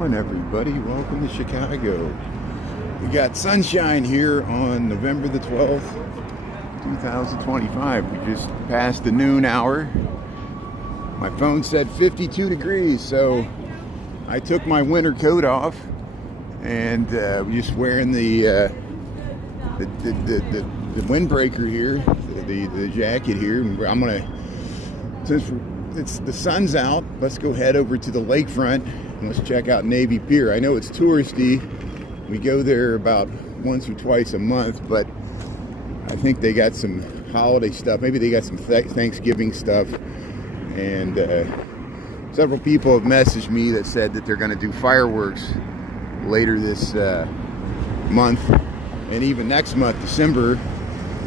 Morning, everybody. Welcome to Chicago. We got sunshine here on November the 12th, 2025. We just passed the noon hour. My phone said 52 degrees, so I took my winter coat off and we're just wearing the windbreaker here, the jacket here. And I'm gonna, since the sun's out, let's go head over to the lakefront. Let's check out Navy Pier. I know it's touristy. We go there about once or twice a month, but I think they got some holiday stuff. Maybe they got some Thanksgiving stuff. And several people have messaged me that said that they're going to do fireworks later this month. And even next month, December,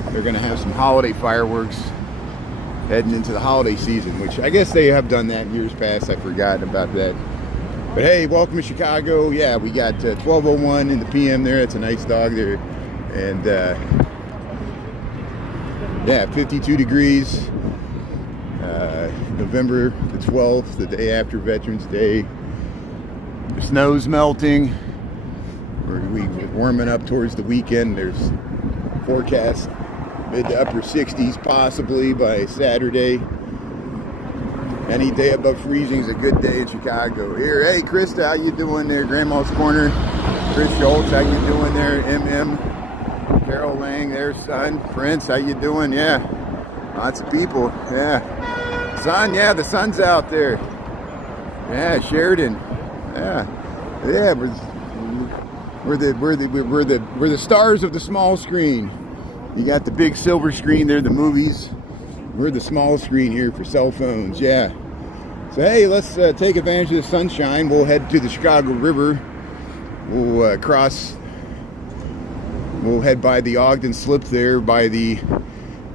they're going to have some holiday fireworks heading into the holiday season, which I guess they have done that in years past. I've forgotten about that. But hey, welcome to Chicago. Yeah, we got 12:01 in the PM there. It's a nice dog there. And yeah, 52 degrees. November the 12th, the day after Veterans Day. The snow's melting. We're warming up towards the weekend. There's forecast mid to upper 60s possibly by Saturday. Any day above freezing is a good day in Chicago. Here, hey Krista, how you doing there? Grandma's Corner. Chris Schultz, how you doing there? MM. Carol Lang, their son. Prince, how you doing? Yeah. Lots of people. Yeah. Sun, yeah, the sun's out there. Yeah, Sheridan. Yeah. Yeah, we're the stars of the small screen. You got the big silver screen there, the movies. We're the small screen here for cell phones, yeah. So hey, let's take advantage of the sunshine. We'll head to the Chicago River. We'll we'll head by the Ogden Slip there by the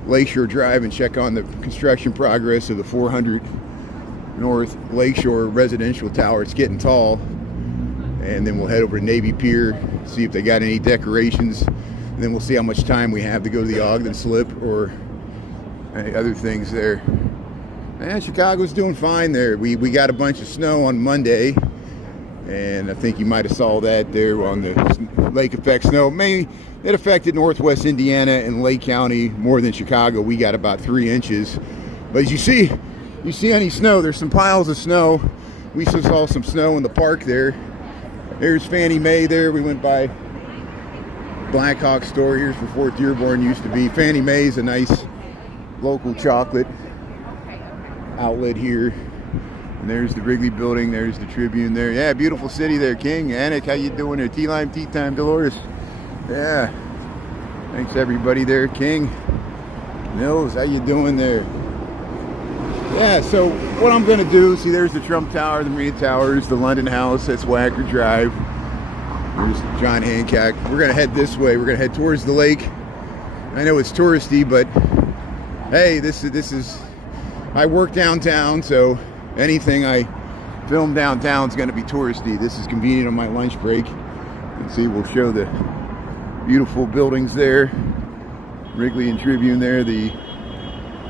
Lakeshore Drive and check on the construction progress of the 400 North Lakeshore residential tower. It's getting tall. And then we'll head over to Navy Pier, see if they got any decorations. And then we'll see how much time we have to go to the Ogden Slip or any other things there. Man, Chicago's doing fine there. We got a bunch of snow on Monday, and I think you might have saw that there on the lake effect snow. Mainly, it affected northwest Indiana and Lake County more than Chicago. We got about 3 inches. But as you see any snow, there's some piles of snow. We just saw some snow in the park there. There's Fannie Mae there. We went by Blackhawk store. Here's where Fort Dearborn used to be. Fannie Mae's a nice local chocolate outlet here. And there's the Wrigley building. There's the Tribune there. Yeah, beautiful city there. King, Anik, how you doing there? Tea time, Dolores. Yeah. Thanks everybody there. King, Mills, how you doing there? Yeah, so what I'm going to do, see there's the Trump Tower, the Marine Towers, the London House, that's Wacker Drive. There's John Hancock. We're going to head this way. We're going to head towards the lake. I know it's touristy, but hey, this is I work downtown, so anything I film downtown is going to be touristy. This is convenient on my lunch break. You can see we'll show the beautiful buildings there. Wrigley and Tribune there, the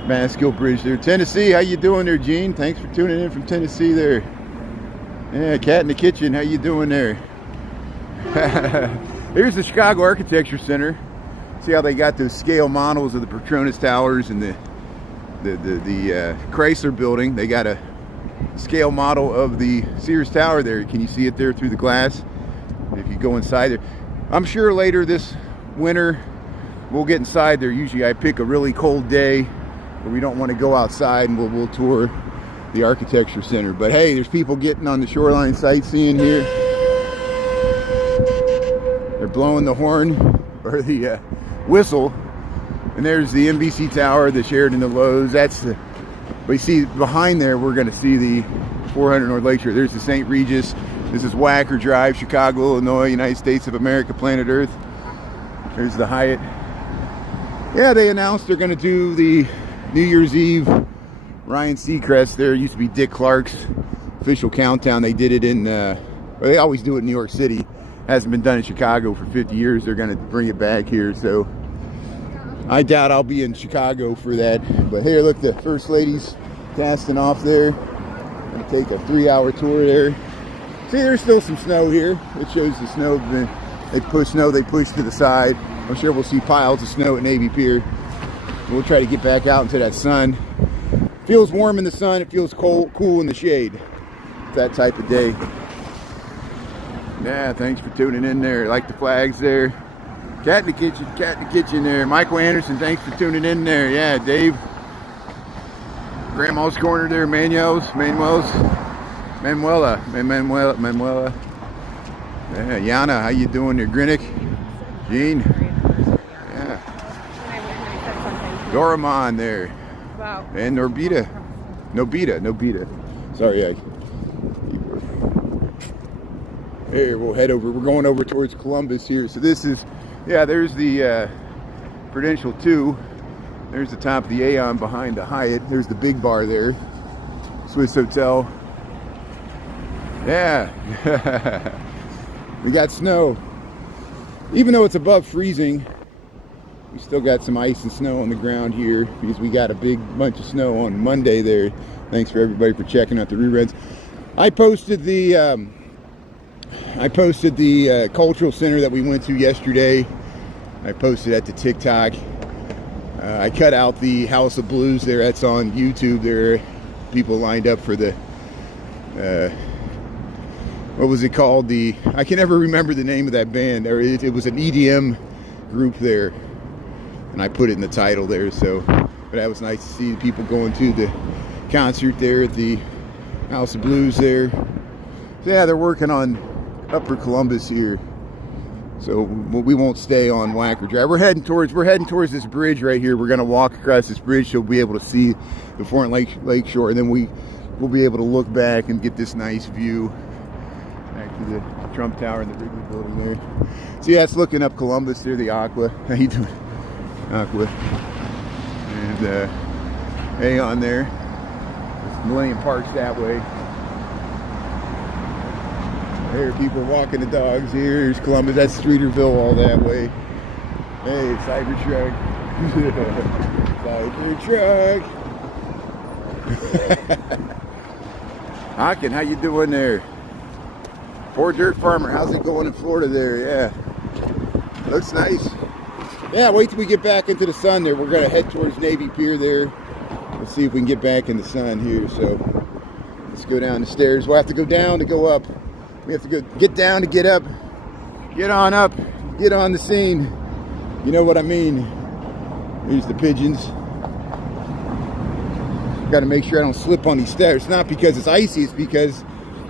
Maskill Bridge there. Tennessee, how you doing there, Gene? Thanks for tuning in from Tennessee there. Yeah, Cat in the Kitchen, how you doing there? Here's the Chicago Architecture Center. See how they got those scale models of the Petronas Towers and the Chrysler Building. They got a scale model of the Sears Tower there. Can you see it there through the glass? If you go inside there, I'm sure later this winter we'll get inside there. Usually I pick a really cold day where we don't want to go outside, and we'll tour the Architecture Center. But hey, there's people getting on the shoreline sightseeing here. They're blowing the horn or the whistle. And there's the NBC Tower, the Sheridan, the Lowe's. That's the, but you see behind there, we're going to see the 400 North Lakeshore. There's the St. Regis. This is Wacker Drive, Chicago, Illinois, United States of America, planet Earth. There's the Hyatt. Yeah, they announced they're going to do the New Year's Eve Ryan Seacrest. There used to be Dick Clark's official countdown. They did it in, well, they always do it in New York City. Hasn't been done in Chicago for 50 years. They're going to bring it back here. So I doubt I'll be in Chicago for that. But here, look, the First Lady's casting off there. Going to take a 3-hour tour there. See, there's still some snow here. It shows the snow. They pushed to the side. I'm sure we'll see piles of snow at Navy Pier. We'll try to get back out into that sun. Feels warm in the sun. It feels cool in the shade. It's that type of day. Yeah, thanks for tuning in there. Like the flags there. Cat in the kitchen there. Michael Anderson, thanks for tuning in there. Yeah, Dave. Grandma's Corner there. Manuela. Yeah, Yana, how you doing there? Grinnick. Gene. Yeah. Doraemon there. Wow. And Nobita. Sorry, here, we'll head over. We're going over towards Columbus here. So this is, yeah, there's the Prudential 2. There's the top of the Aeon behind the Hyatt. There's the big bar there. Swiss Hotel. Yeah. We got snow. Even though it's above freezing, we still got some ice and snow on the ground here because we got a big bunch of snow on Monday there. Thanks for everybody for checking out the reruns. I posted the cultural center that we went to yesterday. I posted at the TikTok. I cut out the House of Blues there. That's on YouTube. There are people lined up for the what was it called? I can never remember the name of that band. It was an EDM group there, and I put it in the title there. So, but that was nice to see people going to the concert there at the House of Blues there. So yeah, they're working on Upper Columbus here. So we won't stay on Wacker Drive. We're heading towards this bridge right here. We're gonna walk across this bridge so we'll be able to see the foreign lake shore, and then we'll be able to look back and get this nice view back to the Trump Tower and the Wrigley Building there. So yeah, it's looking up Columbus there, the Aqua. How you doing? Aqua. And Aeon there. Millennium Park's that way. Here, people walking the dogs here. Here's Columbus. That's Streeterville all that way. Hey, Cybertruck. Cybertruck. Hawken, how you doing there? Poor Dirt Farmer, how's it going in Florida there? Yeah. Looks nice. Yeah, wait till we get back into the sun there. We're going to head towards Navy Pier there. Let's see if we can get back in the sun here. So let's go down the stairs. We'll have to go down to go up. We have to go get down to get up. Get on up. Get on the scene. You know what I mean. Here's the pigeons. Got to make sure I don't slip on these stairs. It's not because it's icy. It's because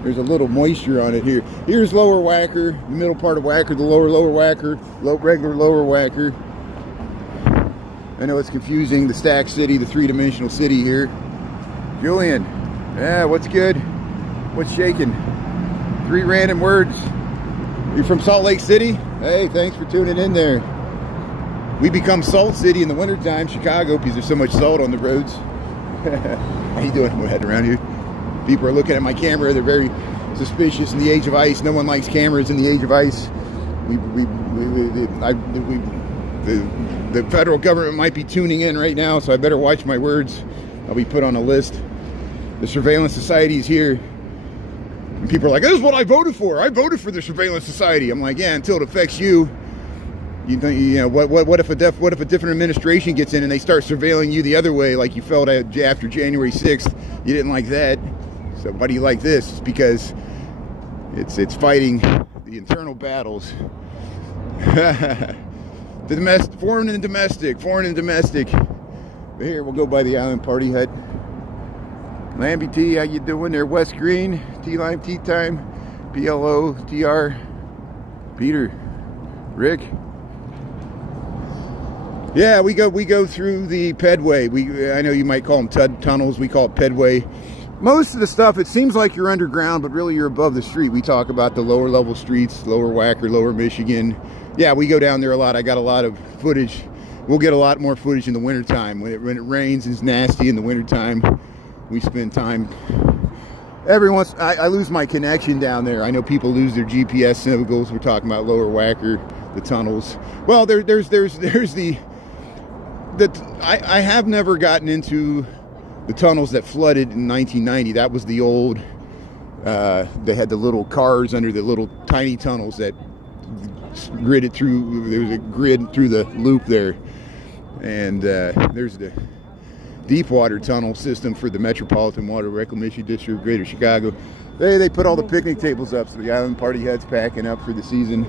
there's a little moisture on it here. Here's Lower Wacker, the middle part of Wacker, the lower Wacker, regular Lower Wacker. I know it's confusing. The Stack City, the three-dimensional city here. Julian, yeah, what's good? What's shaking? 3 random words. You're from Salt Lake City? Hey, thanks for tuning in there. We become Salt City in the wintertime, Chicago, because there's so much salt on the roads. How you doing? We're heading around here. People are looking at my camera. They're very suspicious in the age of ice. No one likes cameras in the age of ice. The federal government might be tuning in right now, so I better watch my words. I'll be put on a list. The Surveillance Society is here. And people are like, this is what I voted for. I voted for the Surveillance Society. I'm like, yeah, until it affects you. You know, what if a different administration gets in and they start surveilling you the other way, like you felt after January 6th? You didn't like that. So why do you like this? It's because it's fighting the internal battles. The foreign and domestic. But here, we'll go by the Island Party Hut. Lambie T, how you doing there? West Green, T-Lime, Tea Time, PLO, TR, Peter, Rick. Yeah, we go through the pedway. I know you might call them tunnels. We call it pedway. Most of the stuff, it seems like you're underground, but really you're above the street. We talk about the lower level streets, Lower Wacker, Lower Michigan. Yeah, we go down there a lot. I got a lot of footage. We'll get a lot more footage in the wintertime. When it rains and it's nasty in the wintertime, we spend time. Every once, I lose my connection down there. I know people lose their GPS signals. We're talking about Lower Wacker, the tunnels. Well, there's I have never gotten into the tunnels that flooded in 1990. That was the old They had the little cars under the little tiny tunnels that gridded through. There was a grid through the loop there, and there's the deep water tunnel system for the Metropolitan Water Reclamation District, Greater Chicago. They put all the picnic tables up, so the island party head's packing up for the season.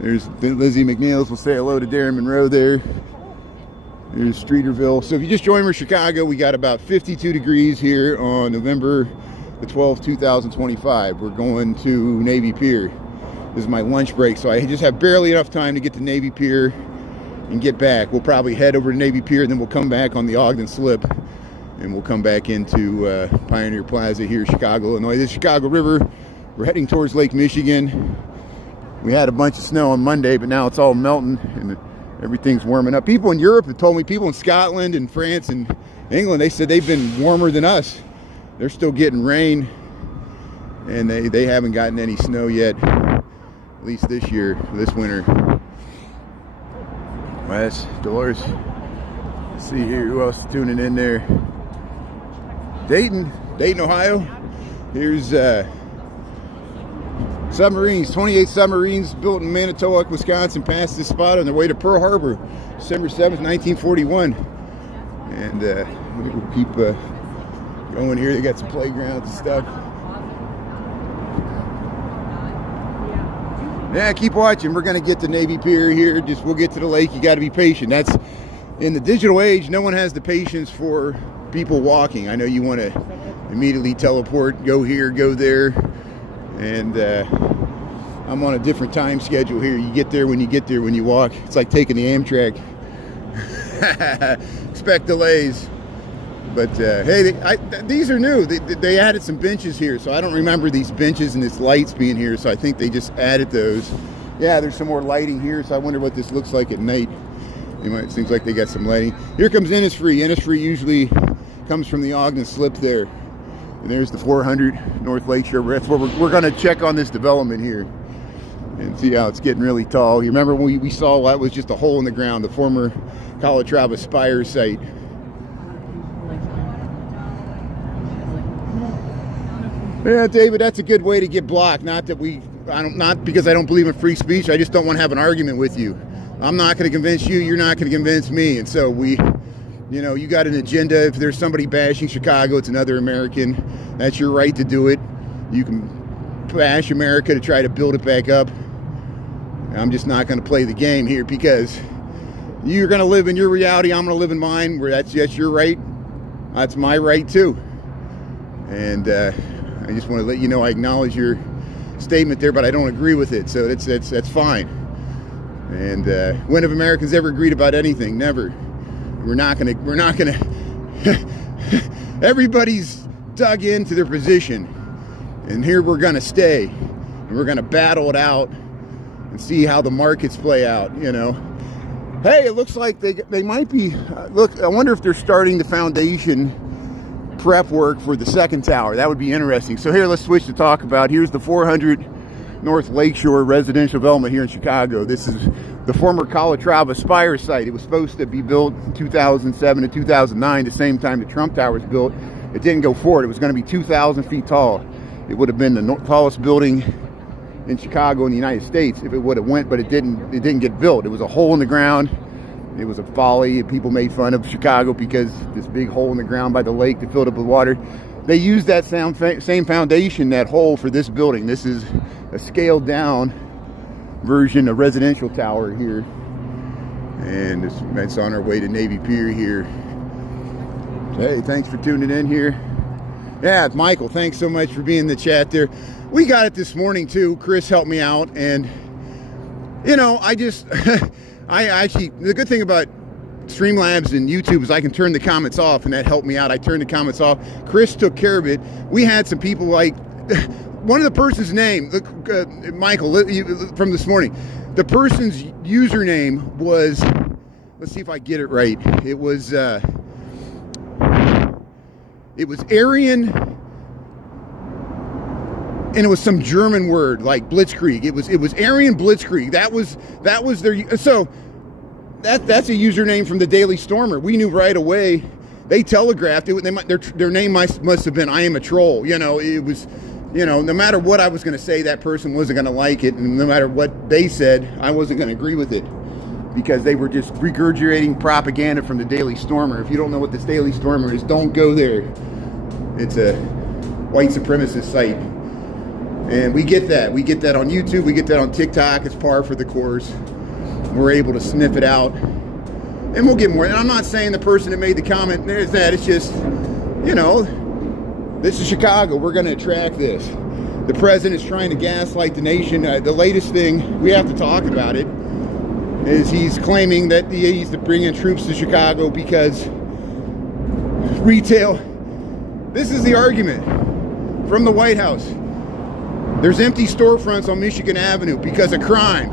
There's Lizzie McNeil's. We'll say hello to Darren Monroe there. There's Streeterville. So if you just joined me, Chicago, we got about 52 degrees here on November the 12th, 2025. We're going to Navy Pier. This is my lunch break, so I just have barely enough time to get to Navy Pier and get back. We'll probably head over to Navy Pier, and then we'll come back on the Ogden Slip, and we'll come back into Pioneer Plaza here, Chicago, Illinois. This is Chicago River. We're heading towards Lake Michigan. We had a bunch of snow on Monday, but now it's all melting, and everything's warming up. People in Europe have told me, people in Scotland and France and England, they said they've been warmer than us. They're still getting rain, and they haven't gotten any snow yet, at least this year, this winter. Wes, Dolores. Let's see here, who else is tuning in there? Dayton, Ohio. Here's submarines, 28 submarines built in Manitowoc, Wisconsin, passed this spot on their way to Pearl Harbor, December 7th, 1941. And we'll keep going here. They got some playgrounds and stuff. Yeah, keep watching. We're going to get to Navy Pier here. We'll get to the lake. You got to be patient. That's in the digital age. No one has the patience for people walking. I know you want to immediately teleport, go here, go there, and I'm on a different time schedule here. You get there when you get there. When you walk, it's like taking the Amtrak. Expect delays. But hey, these are new. They added some benches here, so I don't remember these benches and these lights being here, so I think they just added those. Yeah, there's some more lighting here, so I wonder what this looks like at night. It seems like they got some lighting. Here comes Innisfree. Innisfree usually comes from the Ogden Slip there. And there's the 400 North Lakeshore. That's where we're going to check on this development here and see how it's getting really tall. You remember when we saw that was just a hole in the ground, the former Calatrava Spire site. Yeah, David, that's a good way to get blocked. Not because I don't believe in free speech. I just don't want to have an argument with you. I'm not going to convince you. You're not going to convince me. And so you got an agenda. If there's somebody bashing Chicago, it's another American. That's your right to do it. You can bash America to try to build it back up. I'm just not going to play the game here because you're going to live in your reality. I'm going to live in mine. Where that's your right. That's my right too. And I just want to let you know I acknowledge your statement there, but I don't agree with it. So that's fine. And when have Americans ever agreed about anything? Never. We're not gonna. Everybody's dug into their position, and here we're gonna stay, and we're gonna battle it out and see how the markets play out. Hey, it looks like they might be. Look, I wonder if they're starting the foundation prep work for the second tower. That would be interesting. So here, let's switch to talk about. Here's the 400 North Lakeshore residential development here in Chicago. This is the former Calatrava Spire site. It was supposed to be built in 2007 to 2009, the same time the Trump Tower was built. It didn't go forward. It was going to be 2,000 feet tall. It would have been the tallest building in Chicago in the United States if it would have went, but it didn't get built. It was a hole in the ground. It was a folly. People made fun of Chicago because this big hole in the ground by the lake that filled up with water. They used that same foundation, that hole, for this building. This is a scaled down version of residential tower here. And it's on our way to Navy Pier here. Hey, thanks for tuning in here. Yeah, Michael, thanks so much for being in the chat there. We got it this morning too. Chris helped me out, and I actually, the good thing about Streamlabs and YouTube is I can turn the comments off, and that helped me out. I turned the comments off. Chris took care of it. We had some people like, one of the person's name, Michael, from this morning, the person's username was, let's see if I get it right. It was Aryan, and it was some German word like Blitzkrieg. It was Aryan Blitzkrieg. That was their, so that's a username from the Daily Stormer. We knew right away. They telegraphed it. Their name must have been I Am a Troll. It was you know, no matter what I was going to say, that person wasn't going to like it. And no matter what they said, I wasn't going to agree with it, because they were just regurgitating propaganda from the Daily Stormer. If you don't know what this Daily Stormer is, don't go there. It's a white supremacist site. And we get that. We get that on YouTube. We get that on TikTok. It's par for the course. We're able to sniff it out. And we'll get more. And I'm not saying the person that made the comment, there's that. It's just, you know, this is Chicago. We're going to attract this. The president is trying to gaslight the nation. The latest thing, we have to talk about it, is he's claiming that he's to bring in troops to Chicago because retail. This is the argument from the White House. There's empty storefronts on Michigan Avenue because of crime,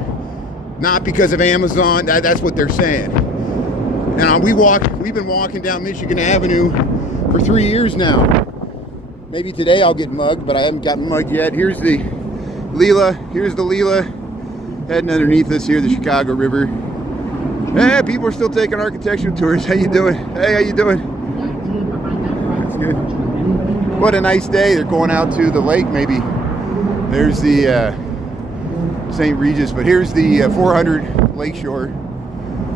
not because of Amazon. That's what they're saying. And we've been walking down Michigan Avenue for 3 years now. Maybe today I'll get mugged, but I haven't gotten mugged yet. Here's the Leela. Here's the Leela heading underneath us here, the Chicago River. Hey, people are still taking architectural tours. How you doing? Hey, how you doing? That's good. What a nice day. They're going out to the lake, maybe. There's the St. Regis, but here's the 400 Lakeshore.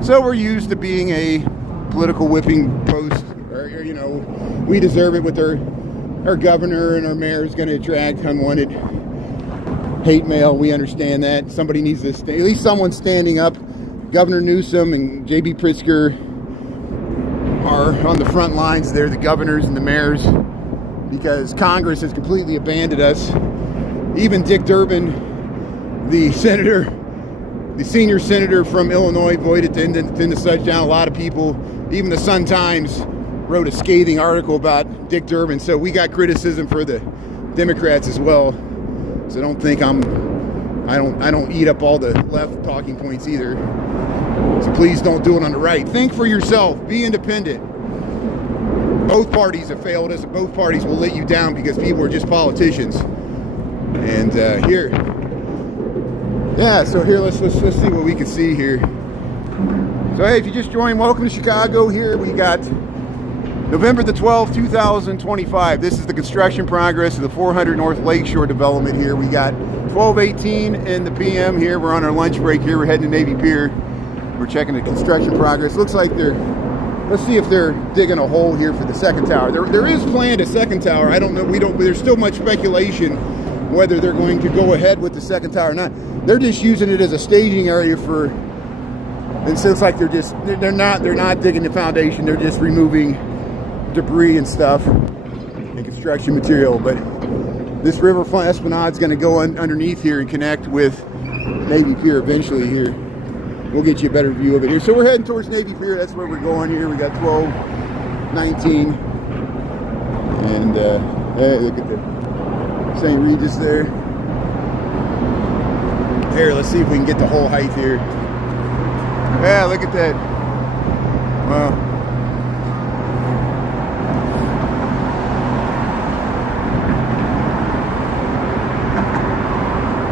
So we're used to being a political whipping post, or, you know, we deserve it with our governor and our mayor is going to attract unwanted hate mail. We understand that. Somebody needs to at least someone's standing up. Governor Newsom and J.B. Pritzker are on the front lines. They're the governors and the mayors, because Congress has completely abandoned us. Even Dick Durbin, the senator, the senior senator from Illinois, voted to end the shutdown. A lot of people, even the Sun-Times, wrote a scathing article about Dick Durbin. So we got criticism for the Democrats as well. So don't think I don't eat up all the left talking points either. So please don't do it on the right. Think for yourself. Be independent. Both parties have failed us, and both parties will let you down because people are just politicians. And here, yeah. So here, let's see what we can see here. So hey, if you just joined, welcome to Chicago. Here we got November the 12th, 2025. This is the construction progress of the 400 North Lakeshore development here. We got 12:18 in the PM here. We're on our lunch break here. We're heading to Navy Pier. We're checking the construction progress. Looks like let's see if they're digging a hole here for the second tower. There is planned a second tower. I don't know. There's still much speculation whether they're going to go ahead with the second tower or not. They're just using it as a staging area for, and so it's like they're not digging the foundation. They're just removing debris and stuff and construction material. But this riverfront Esplanade's going to go underneath here and connect with Navy Pier eventually here. We'll get you a better view of it here. So we're heading towards Navy Pier. That's where we're going here. We got 12:19. And hey, look at the St. Regis there. Here, let's see if we can get the whole height here. Yeah, look at that. Wow.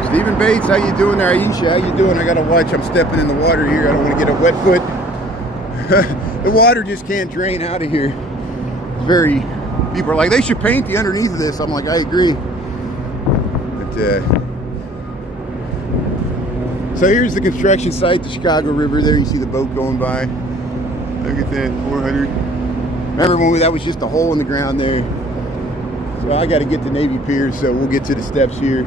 Stephen Bates, how you doing there? Aisha, how you doing? I gotta watch. I'm stepping in the water here. I don't want to get a wet foot. The water just can't drain out of here. It's very. People are like, they should paint the underneath of this. I'm like, I agree. But so here's the construction site, the Chicago River. There you see the boat going by. Look at that, 400. Remember when that was just a hole in the ground there? So I got to get to Navy Pier, so we'll get to the steps here.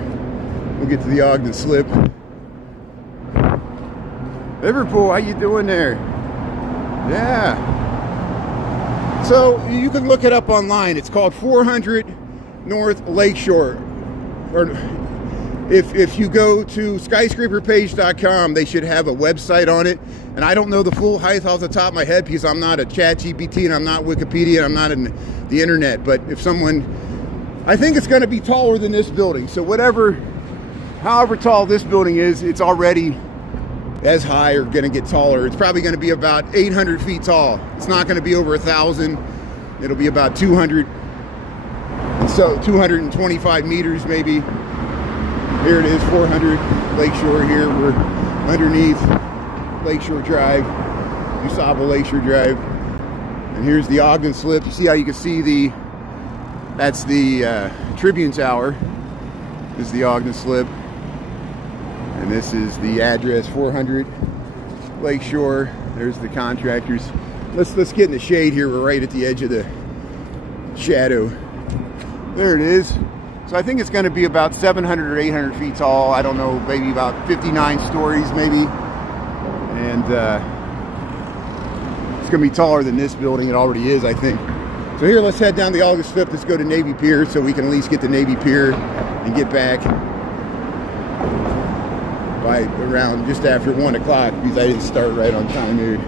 We'll get to the Ogden Slip. Liverpool, how you doing there? Yeah. So you can look it up online. It's called 400 North Lakeshore. Or if you go to skyscraperpage.com, they should have a website on it. And I don't know the full height off the top of my head because I'm not a ChatGPT and I'm not Wikipedia and I'm not in the internet. But if someone, I think it's going to be taller than this building. So however tall this building is, it's already as high or going to get taller. It's probably going to be about 800 feet tall. It's not going to be over 1,000. It'll be about 200. And so 225 meters maybe. Here it is, 400 Lakeshore here. We're underneath Lakeshore Drive, USABA Lakeshore Drive. And here's the Ogden Slip. You see how you can see that's the Tribune Tower. This is the Ogden Slip. And this is the address, 400 Lakeshore. There's the contractors. Let's get in the shade here. We're right at the edge of the shadow. There it is. So I think it's going to be about 700 or 800 feet tall. I don't know, maybe about 59 stories maybe. And it's going to be taller than this building. It already is, I think. So here, let's head down the Ogden Slip. Let's go to Navy Pier so we can at least get to Navy Pier and get back by around just after 1 o'clock because I didn't start right on time here.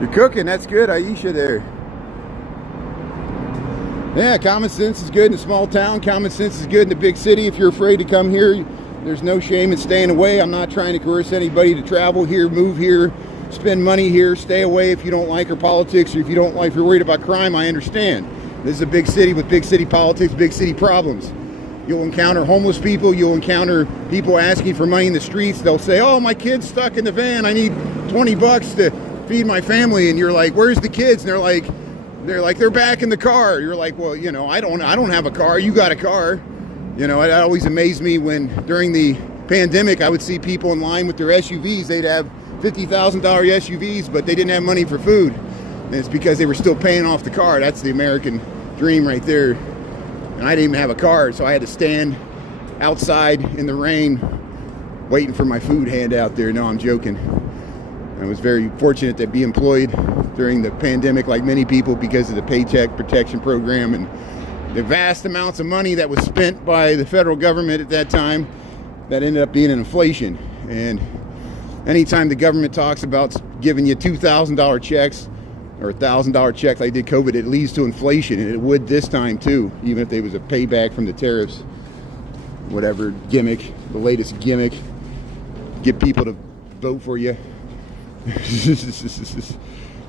You're cooking, that's good, Aisha there. Yeah, common sense is good in a small town. Common sense is good in a big city. If you're afraid to come here, there's no shame in staying away. I'm not trying to coerce anybody to travel here, move here, spend money here, stay away if you don't like our politics or if you don't like, if you're worried about crime, I understand. This is a big city with big city politics, big city problems. You'll encounter homeless people. You'll encounter people asking for money in the streets. They'll say, oh, my kid's stuck in the van. I need 20 bucks to feed my family. And you're like, where's the kids? And they're back in the car. You're like, well, you know, I don't have a car. You got a car. You know, it always amazed me when during the pandemic, I would see people in line with their SUVs. They'd have $50,000 SUVs, but they didn't have money for food. And it's because they were still paying off the car. That's the American dream right there. And I didn't even have a car, so I had to stand outside in the rain waiting for my food handout there. No, I'm joking. I was very fortunate to be employed during the pandemic like many people because of the Paycheck Protection Program and the vast amounts of money that was spent by the federal government at that time that ended up being an inflation. And anytime the government talks about giving you $2,000 checks or $1,000 checks like they did COVID, it leads to inflation, and it would this time too, even if there was a payback from the tariffs, whatever gimmick, the latest gimmick, get people to vote for you.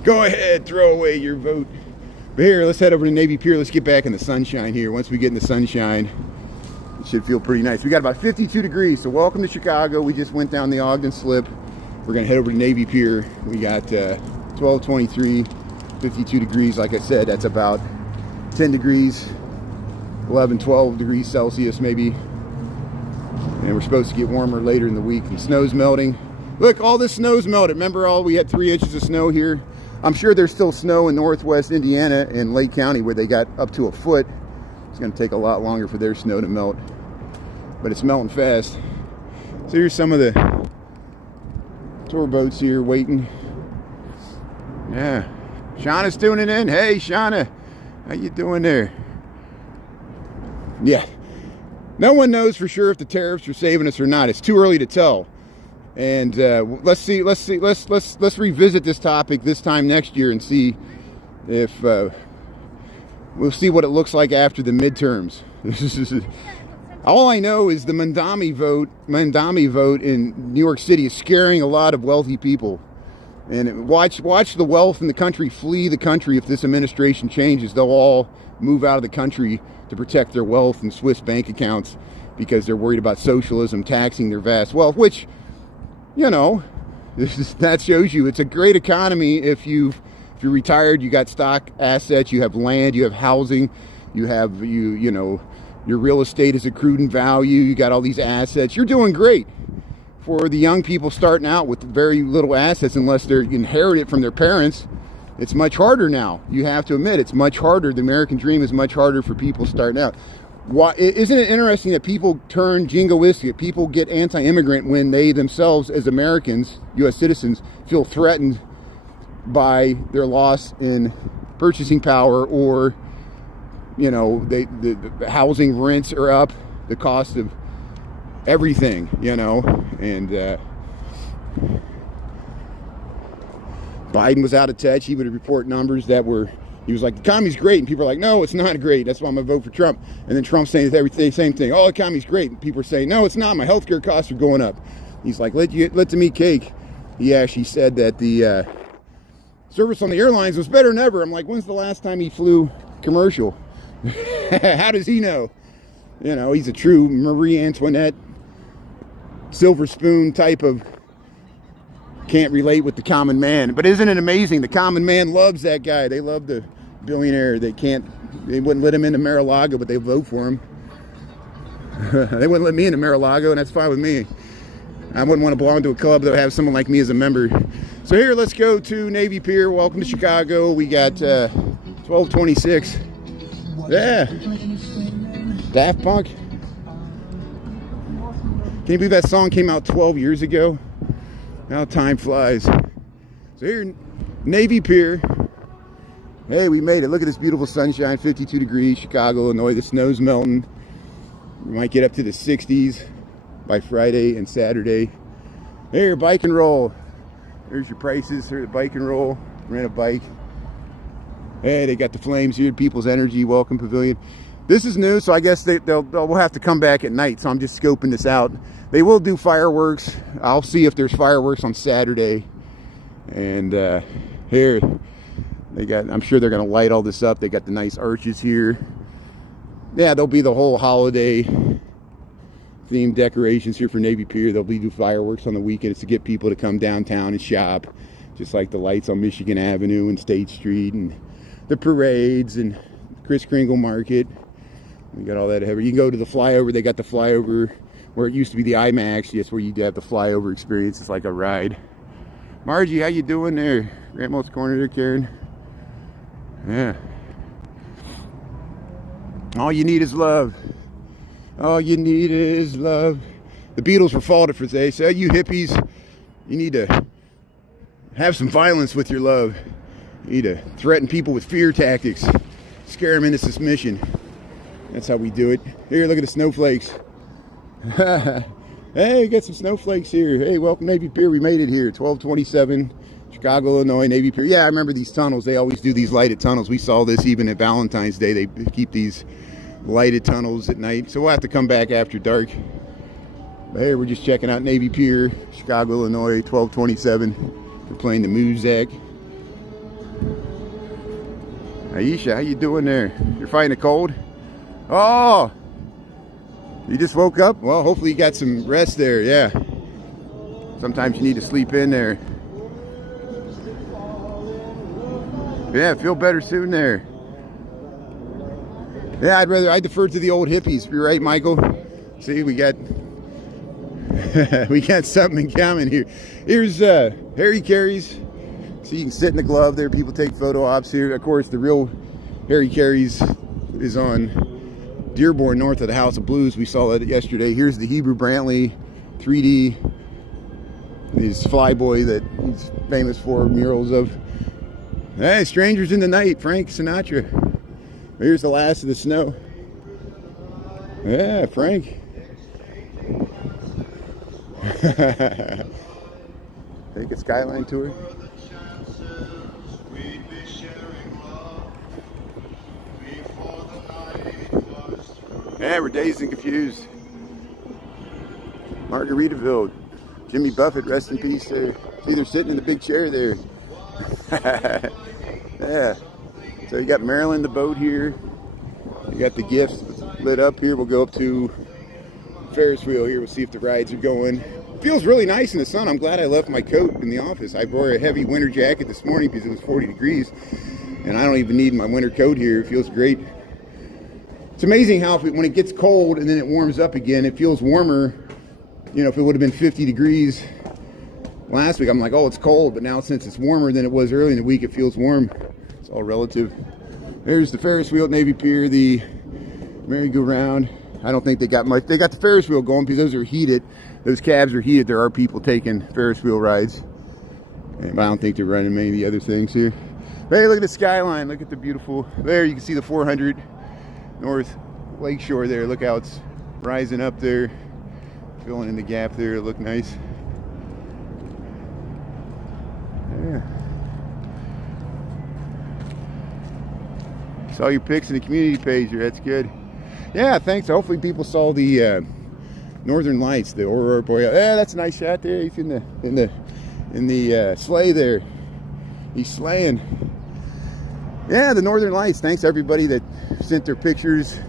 Go ahead, throw away your vote. But here, let's head over to Navy Pier. Let's get back in the sunshine here. Once we get in the sunshine, it should feel pretty nice. We got about 52 degrees, so welcome to Chicago. We just went down the Ogden Slip. We're gonna head over to Navy Pier. We got 1223, 52 degrees. Like I said, that's about 10 degrees, 11, 12 degrees Celsius maybe. And we're supposed to get warmer later in the week. The snow's melting. Look, all this snow's melted. Remember, we had 3 inches of snow here. I'm sure there's still snow in northwest Indiana and Lake County where they got up to a foot. It's going to take a lot longer for their snow to melt, but it's melting fast. So here's some of the tour boats here waiting. Yeah, Shauna's tuning in. Hey, Shauna, how you doing there? Yeah, no one knows for sure if the tariffs are saving us or not. It's too early to tell. And let's revisit this topic this time next year and see if we'll see what it looks like after the midterms. All I know is the Mandami vote in New York City is scaring a lot of wealthy people. And watch the wealth in the country flee the country. If this administration changes, they'll all move out of the country to protect their wealth and Swiss bank accounts because they're worried about socialism taxing their vast wealth, which, you know, that shows you it's a great economy if you're retired, you got stock assets, you have land, you have housing, you have you know your real estate is accrued in value, you got all these assets. You're doing great. For the young people starting out with very little assets, unless they're inherited from their parents, it's much harder now. You have to admit, it's much harder. The American dream is much harder for people starting out. Why, isn't it interesting that people turn jingoistic, people get anti-immigrant when they themselves, as Americans, U.S. citizens, feel threatened by their loss in purchasing power, or, you know, the housing rents are up, the cost of everything, you know, and Biden was out of touch. He would report numbers that were, he was like, the economy's great, and people are like, no, it's not great, that's why I'm gonna vote for Trump. And then Trump's saying everything, same thing, oh, the economy's great, and people are saying, no, it's not, my healthcare costs are going up. He's like, let them eat cake. He actually said that the service on the airlines was better than ever. I'm like, when's the last time he flew commercial? How does he know? You know, he's a true Marie Antoinette, silver spoon type of, can't relate with the common man. But isn't it amazing? The common man loves that guy. They love the billionaire. They can't They wouldn't let him into Mar-a-Lago, but they vote for him. They wouldn't let me into Mar-a-Lago, and that's fine with me. I wouldn't want to belong to a club that would have someone like me as a member. So here, let's go to Navy Pier. Welcome to Chicago. We got 1226. Yeah. Daft Punk. Can you believe that song came out 12 years ago? How time flies. So here, Navy Pier. Hey, we made it. Look at this beautiful sunshine, 52 degrees, Chicago, Illinois. The snow's melting. We might get up to the 60s by Friday and Saturday. Here, bike and roll. There's your prices. Here's the bike and roll. Rent a bike. Hey, they got the flames here. People's Energy Welcome Pavilion. This is new, so I guess we'll have to come back at night. So I'm just scoping this out. They will do fireworks. I'll see if there's fireworks on Saturday. And here, they got. I'm sure they're gonna light all this up. They got the nice arches here. Yeah, there'll be the whole holiday themed decorations here for Navy Pier. They'll be do fireworks on the weekends to get people to come downtown and shop, just like the lights on Michigan Avenue and State Street and the parades and Kris Kringle Market. We got all that. You can go to the flyover. They got the flyover where it used to be the IMAX. Yes, where you have the flyover experience. It's like a ride. Margie, how you doing there? Grandma's Corner there, Karen. Yeah. All you need is love. All you need is love. The Beatles were faulted for today. So you hippies, you need to have some violence with your love. You need to threaten people with fear tactics. Scare them into submission. That's how we do it. Here, look at the snowflakes. Hey, we got some snowflakes here. Hey, welcome Navy Pier. We made it here. 1227, Chicago, Illinois, Navy Pier. Yeah, I remember these tunnels. They always do these lighted tunnels. We saw this even at Valentine's Day. They keep these lighted tunnels at night. So we'll have to come back after dark. But hey, we're just checking out Navy Pier, Chicago, Illinois, 1227. We're playing the Muzak. Aisha, how you doing there? You're fighting a cold? Oh! You just woke up? Well, hopefully you got some rest there, yeah. Sometimes you need to sleep in there. Yeah, feel better soon there. Yeah, I defer to the old hippies. You're right, Michael. See, we got we got something in common here. Here's Harry Carey's. So you can sit in the glove there. People take photo ops here. Of course, the real Harry Carey's is on Dearborn, north of the House of Blues. We saw that yesterday. Here's the Hebrew Brantley 3D. His Flyboy that he's famous for, murals of. Hey, Strangers in the Night, Frank Sinatra. Here's the last of the snow. Yeah, Frank. Take a Skyline tour. Yeah, we're dazed and confused. Margaritaville. Jimmy Buffett, rest in peace there. See, they're sitting in the big chair there. Yeah. So you got Maryland the boat here. You got the gifts lit up here. We'll go up to Ferris wheel here. We'll see if the rides are going. Feels really nice in the sun. I'm glad I left my coat in the office. I wore a heavy winter jacket this morning because it was 40 degrees. And I don't even need my winter coat here. It feels great. It's amazing how when it gets cold and then it warms up again, it feels warmer. You know, if it would have been 50 degrees last week, I'm like, oh, it's cold. But now since it's warmer than it was early in the week, it feels warm. It's all relative. There's the Ferris wheel at Navy Pier, the merry-go-round. I don't think they got much. They got the Ferris wheel going because those are heated. Those cabs are heated. There are people taking Ferris wheel rides. But I don't think they're running many of the other things here. Hey, look at the skyline. Look at the beautiful. There, you can see the 400 North Lakeshore there. Look how it's rising up there. Filling in the gap there. It look nice. Yeah. Saw your pics in the community page here. That's good. Yeah, thanks. Hopefully people saw the Northern Lights, the Aurora Borealis. Yeah, that's a nice shot there. He's in the sleigh there. He's slaying. Yeah, the Northern Lights. Thanks everybody that sent their pictures.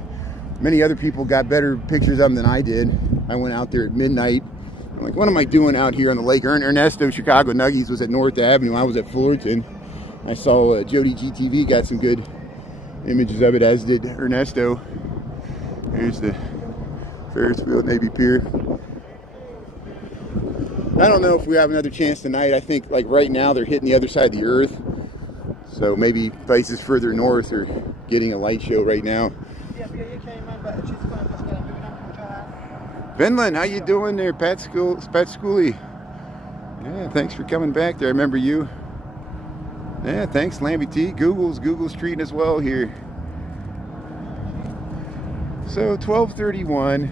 Many other people got better pictures of them than I did. I went out there at midnight. I'm like, what am I doing out here on the lake? Ernesto Chicago Nuggies was at North Avenue. I was at Fullerton. I saw Jody GTV got some good images of it, as did Ernesto. Here's the Ferris wheel at Navy Pier. I don't know if we have another chance tonight. I think like right now they're hitting the other side of the earth. So maybe places further north are getting a light show right now. Finland, how you doing there, Pat Schooley? Yeah, thanks for coming back there. I remember you. Yeah, thanks, Lambie T. Google's treating us well here. So 12:31,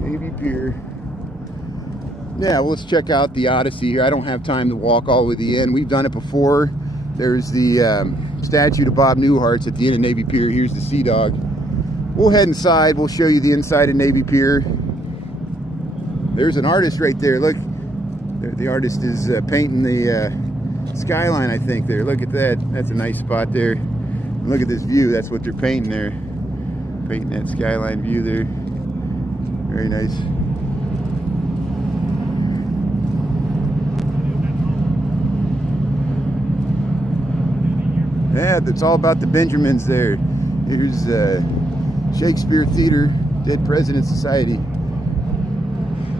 Navy Pier. Yeah, well, let's check out the Odyssey here. I don't have time to walk all the way to the end. We've done it before. There's the statue to Bob Newhart's at the end of Navy Pier. Here's the Sea Dog. We'll head inside. We'll show you the inside of Navy Pier. There's an artist right there. Look, the artist is painting the skyline, I think, there. Look at that. That's a nice spot there. Look at this view. That's what they're painting there. Painting that skyline view there. Very nice. Yeah, it's all about the Benjamins there. Here's Shakespeare Theater, Dead Presidents Society.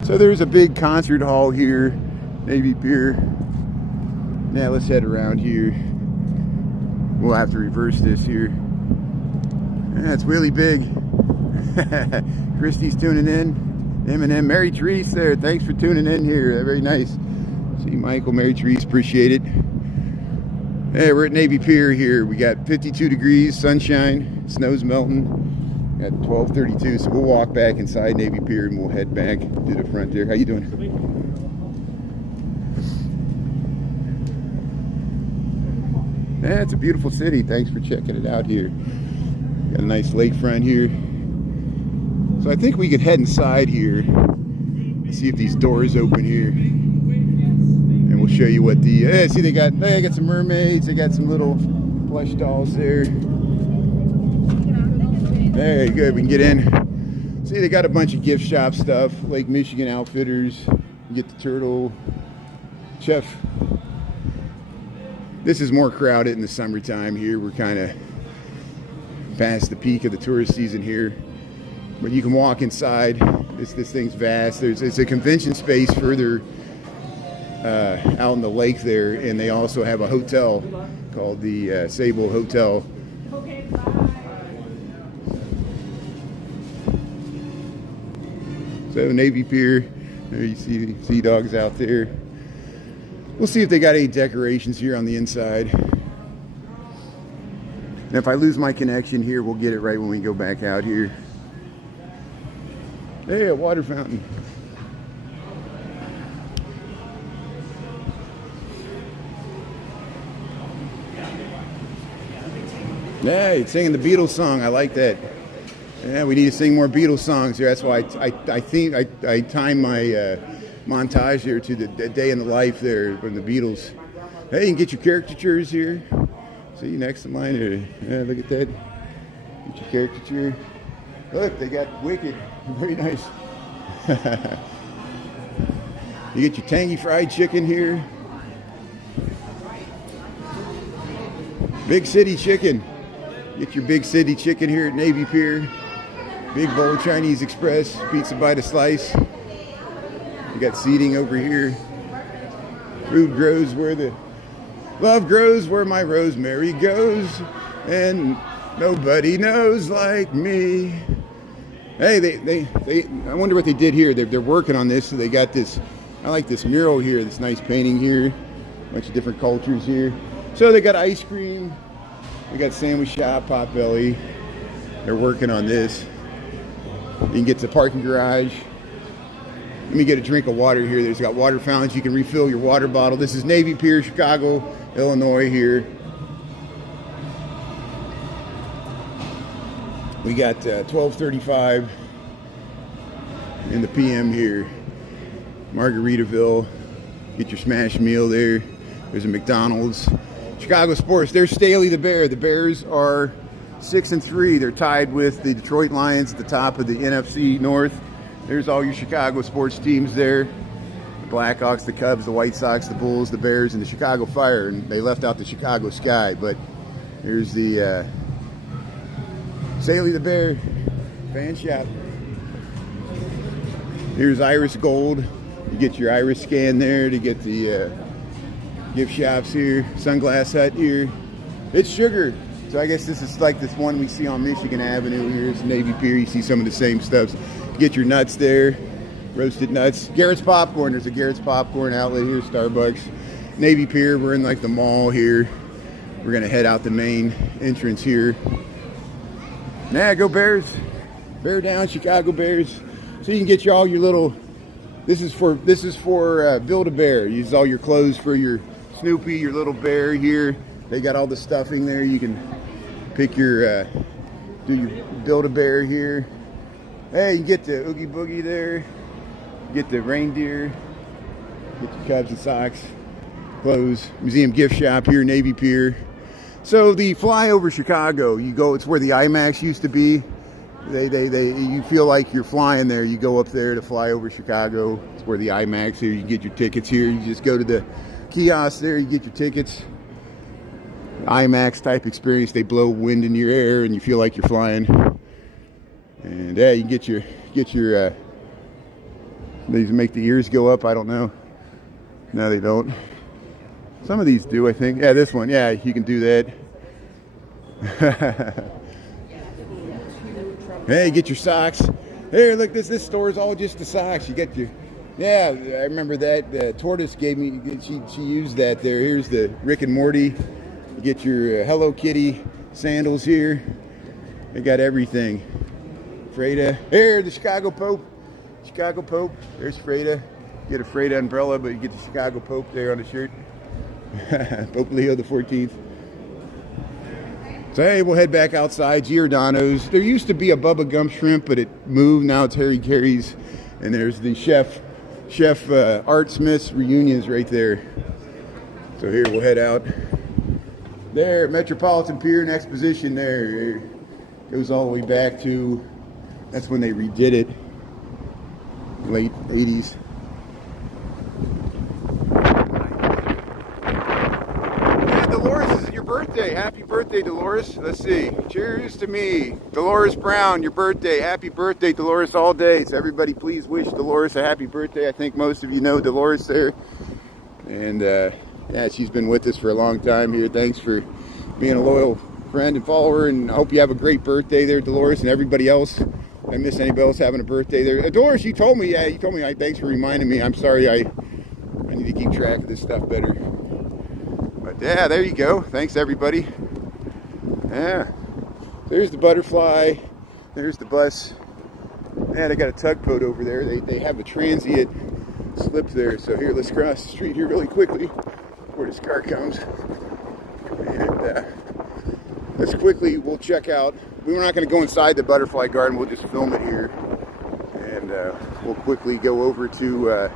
So there's a big concert hall here, Navy Pier. Now let's head around here. We'll have to reverse this here. Yeah, it's really big. Christy's tuning in. Eminem, Mary Therese there. Thanks for tuning in here. Very nice. See Michael, Mary Therese, appreciate it. Hey, we're at Navy Pier here. We got 52 degrees, sunshine, snow's melting at 12:32. So we'll walk back inside Navy Pier and we'll head back to the front there. How you doing? Yeah, it's a beautiful city. Thanks for checking it out here. Got a nice lakefront here. So I think we could head inside here. See if these doors open here. We'll show you what the see they got some mermaids, they got some little plush dolls there. Very good, we can get in. See, they got a bunch of gift shop stuff, Lake Michigan Outfitters. You get the turtle, chef. This is more crowded in the summertime here. We're kind of past the peak of the tourist season here, but you can walk inside. This thing's vast. It's a convention space further out in the lake there, and they also have a hotel called the Sable Hotel. So Navy Pier, there you see the Sea Dogs out there. We'll see if they got any decorations here on the inside. And if I lose my connection here, we'll get it right when we go back out here. Hey, a water fountain. Yeah, you're singing the Beatles song. I like that. Yeah, we need to sing more Beatles songs here. That's why I think I time my montage here to the day in the life there from the Beatles. Hey, you can get your caricatures here. See, next to mine here. Yeah, look at that. Get your caricature. Look, they got Wicked. Very nice. You get your tangy fried chicken here. Big City Chicken. Get your Big City Chicken here at Navy Pier. Big bowl Chinese Express, pizza by the slice. You got seating over here. Food grows where the love grows, where my rosemary goes, and nobody knows like me. Hey, I wonder what they did here. They're working on this, so they got this. I like this mural here, this nice painting here. A bunch of different cultures here. So they got ice cream. We got sandwich shop, Potbelly. They're working on this. You can get to the parking garage. Let me get a drink of water here. There's got water fountains. You can refill your water bottle. This is Navy Pier, Chicago, Illinois here. We got 12:35 in the PM here. Margaritaville. Get your smash meal there. There's a McDonald's. Chicago sports. There's Staley the Bear. The Bears are 6-3. They're tied with the Detroit Lions at the top of the NFC North. There's all your Chicago sports teams there. The Blackhawks, the Cubs, the White Sox, the Bulls, the Bears, and the Chicago Fire. And they left out the Chicago Sky. But Here's the Saley the Bear fan shop. Here's Iris Gold. You get your iris scan there to get the gift shops here. Sunglass Hut here. It's Sugar. So I guess this is like this one we see on Michigan Avenue. Here's Navy Pier. You see some of the same stuff. Get your nuts there. Roasted nuts. Garrett's Popcorn. There's a Garrett's Popcorn outlet here. Starbucks. Navy Pier. We're in like the mall here. We're going to head out the main entrance here. Nah, go Bears. Bear down, Chicago Bears. So you can get you all your little... This is for Build-A-Bear. Use all your clothes for your Snoopy, your little bear here. They got all the stuffing there. You can pick your, do your Build-A-Bear here. Hey, you can get the Oogie Boogie there. Get the reindeer. Get your Cubs and socks. Clothes. Museum gift shop here, Navy Pier. So the flyover Chicago, you go, it's where the IMAX used to be. You feel like you're flying there. You go up there to fly over Chicago. It's where the IMAX here. You get your tickets here. You just go to the kiosk there. You get your tickets. IMAX type experience. They blow wind in your hair and you feel like you're flying. And yeah, you get your these make the ears go up. I don't know. No, they don't. Some of these do, I think. Yeah, this one. Yeah, you can do that. Hey, get your socks. Here, look, this store is all just the socks. You get your, yeah, I remember that. The tortoise gave me, she used that there. Here's the Rick and Morty. You get your Hello Kitty sandals here. They got everything. Freda. Here, the Chicago Pope. Chicago Pope. There's Freda. You get a Freda umbrella, but you get the Chicago Pope there on the shirt. Pope Leo the 14th. So hey, we'll head back outside. Giordano's. There used to be a Bubba Gump Shrimp, but it moved. Now it's Harry Carey's. And there's the Chef Art Smith's reunions right there. So here we'll head out. There, Metropolitan Pier and Exposition there. It goes all the way back to, that's when they redid it. Late 80s. Birthday. Happy birthday, Dolores. Let's see. Cheers to me. Dolores Brown, your birthday. Happy birthday, Dolores, all day. So everybody please wish Dolores a happy birthday. I think most of you know Dolores there. And yeah, she's been with us for a long time here. Thanks for being a loyal friend and follower. And I hope you have a great birthday there, Dolores, and everybody else. Did I miss anybody else having a birthday there? Dolores, you told me. Yeah, you told me. Thanks for reminding me. I'm sorry. I need to keep track of this stuff better. Yeah, there you go. Thanks, everybody. Yeah. There's the butterfly. There's the bus. Yeah, they got a tugboat over there. They have a transient slip there. So here, let's cross the street here really quickly before this car comes. And let's quickly, we'll check out. We're not going to go inside the butterfly garden. We'll just film it here. And we'll quickly go over to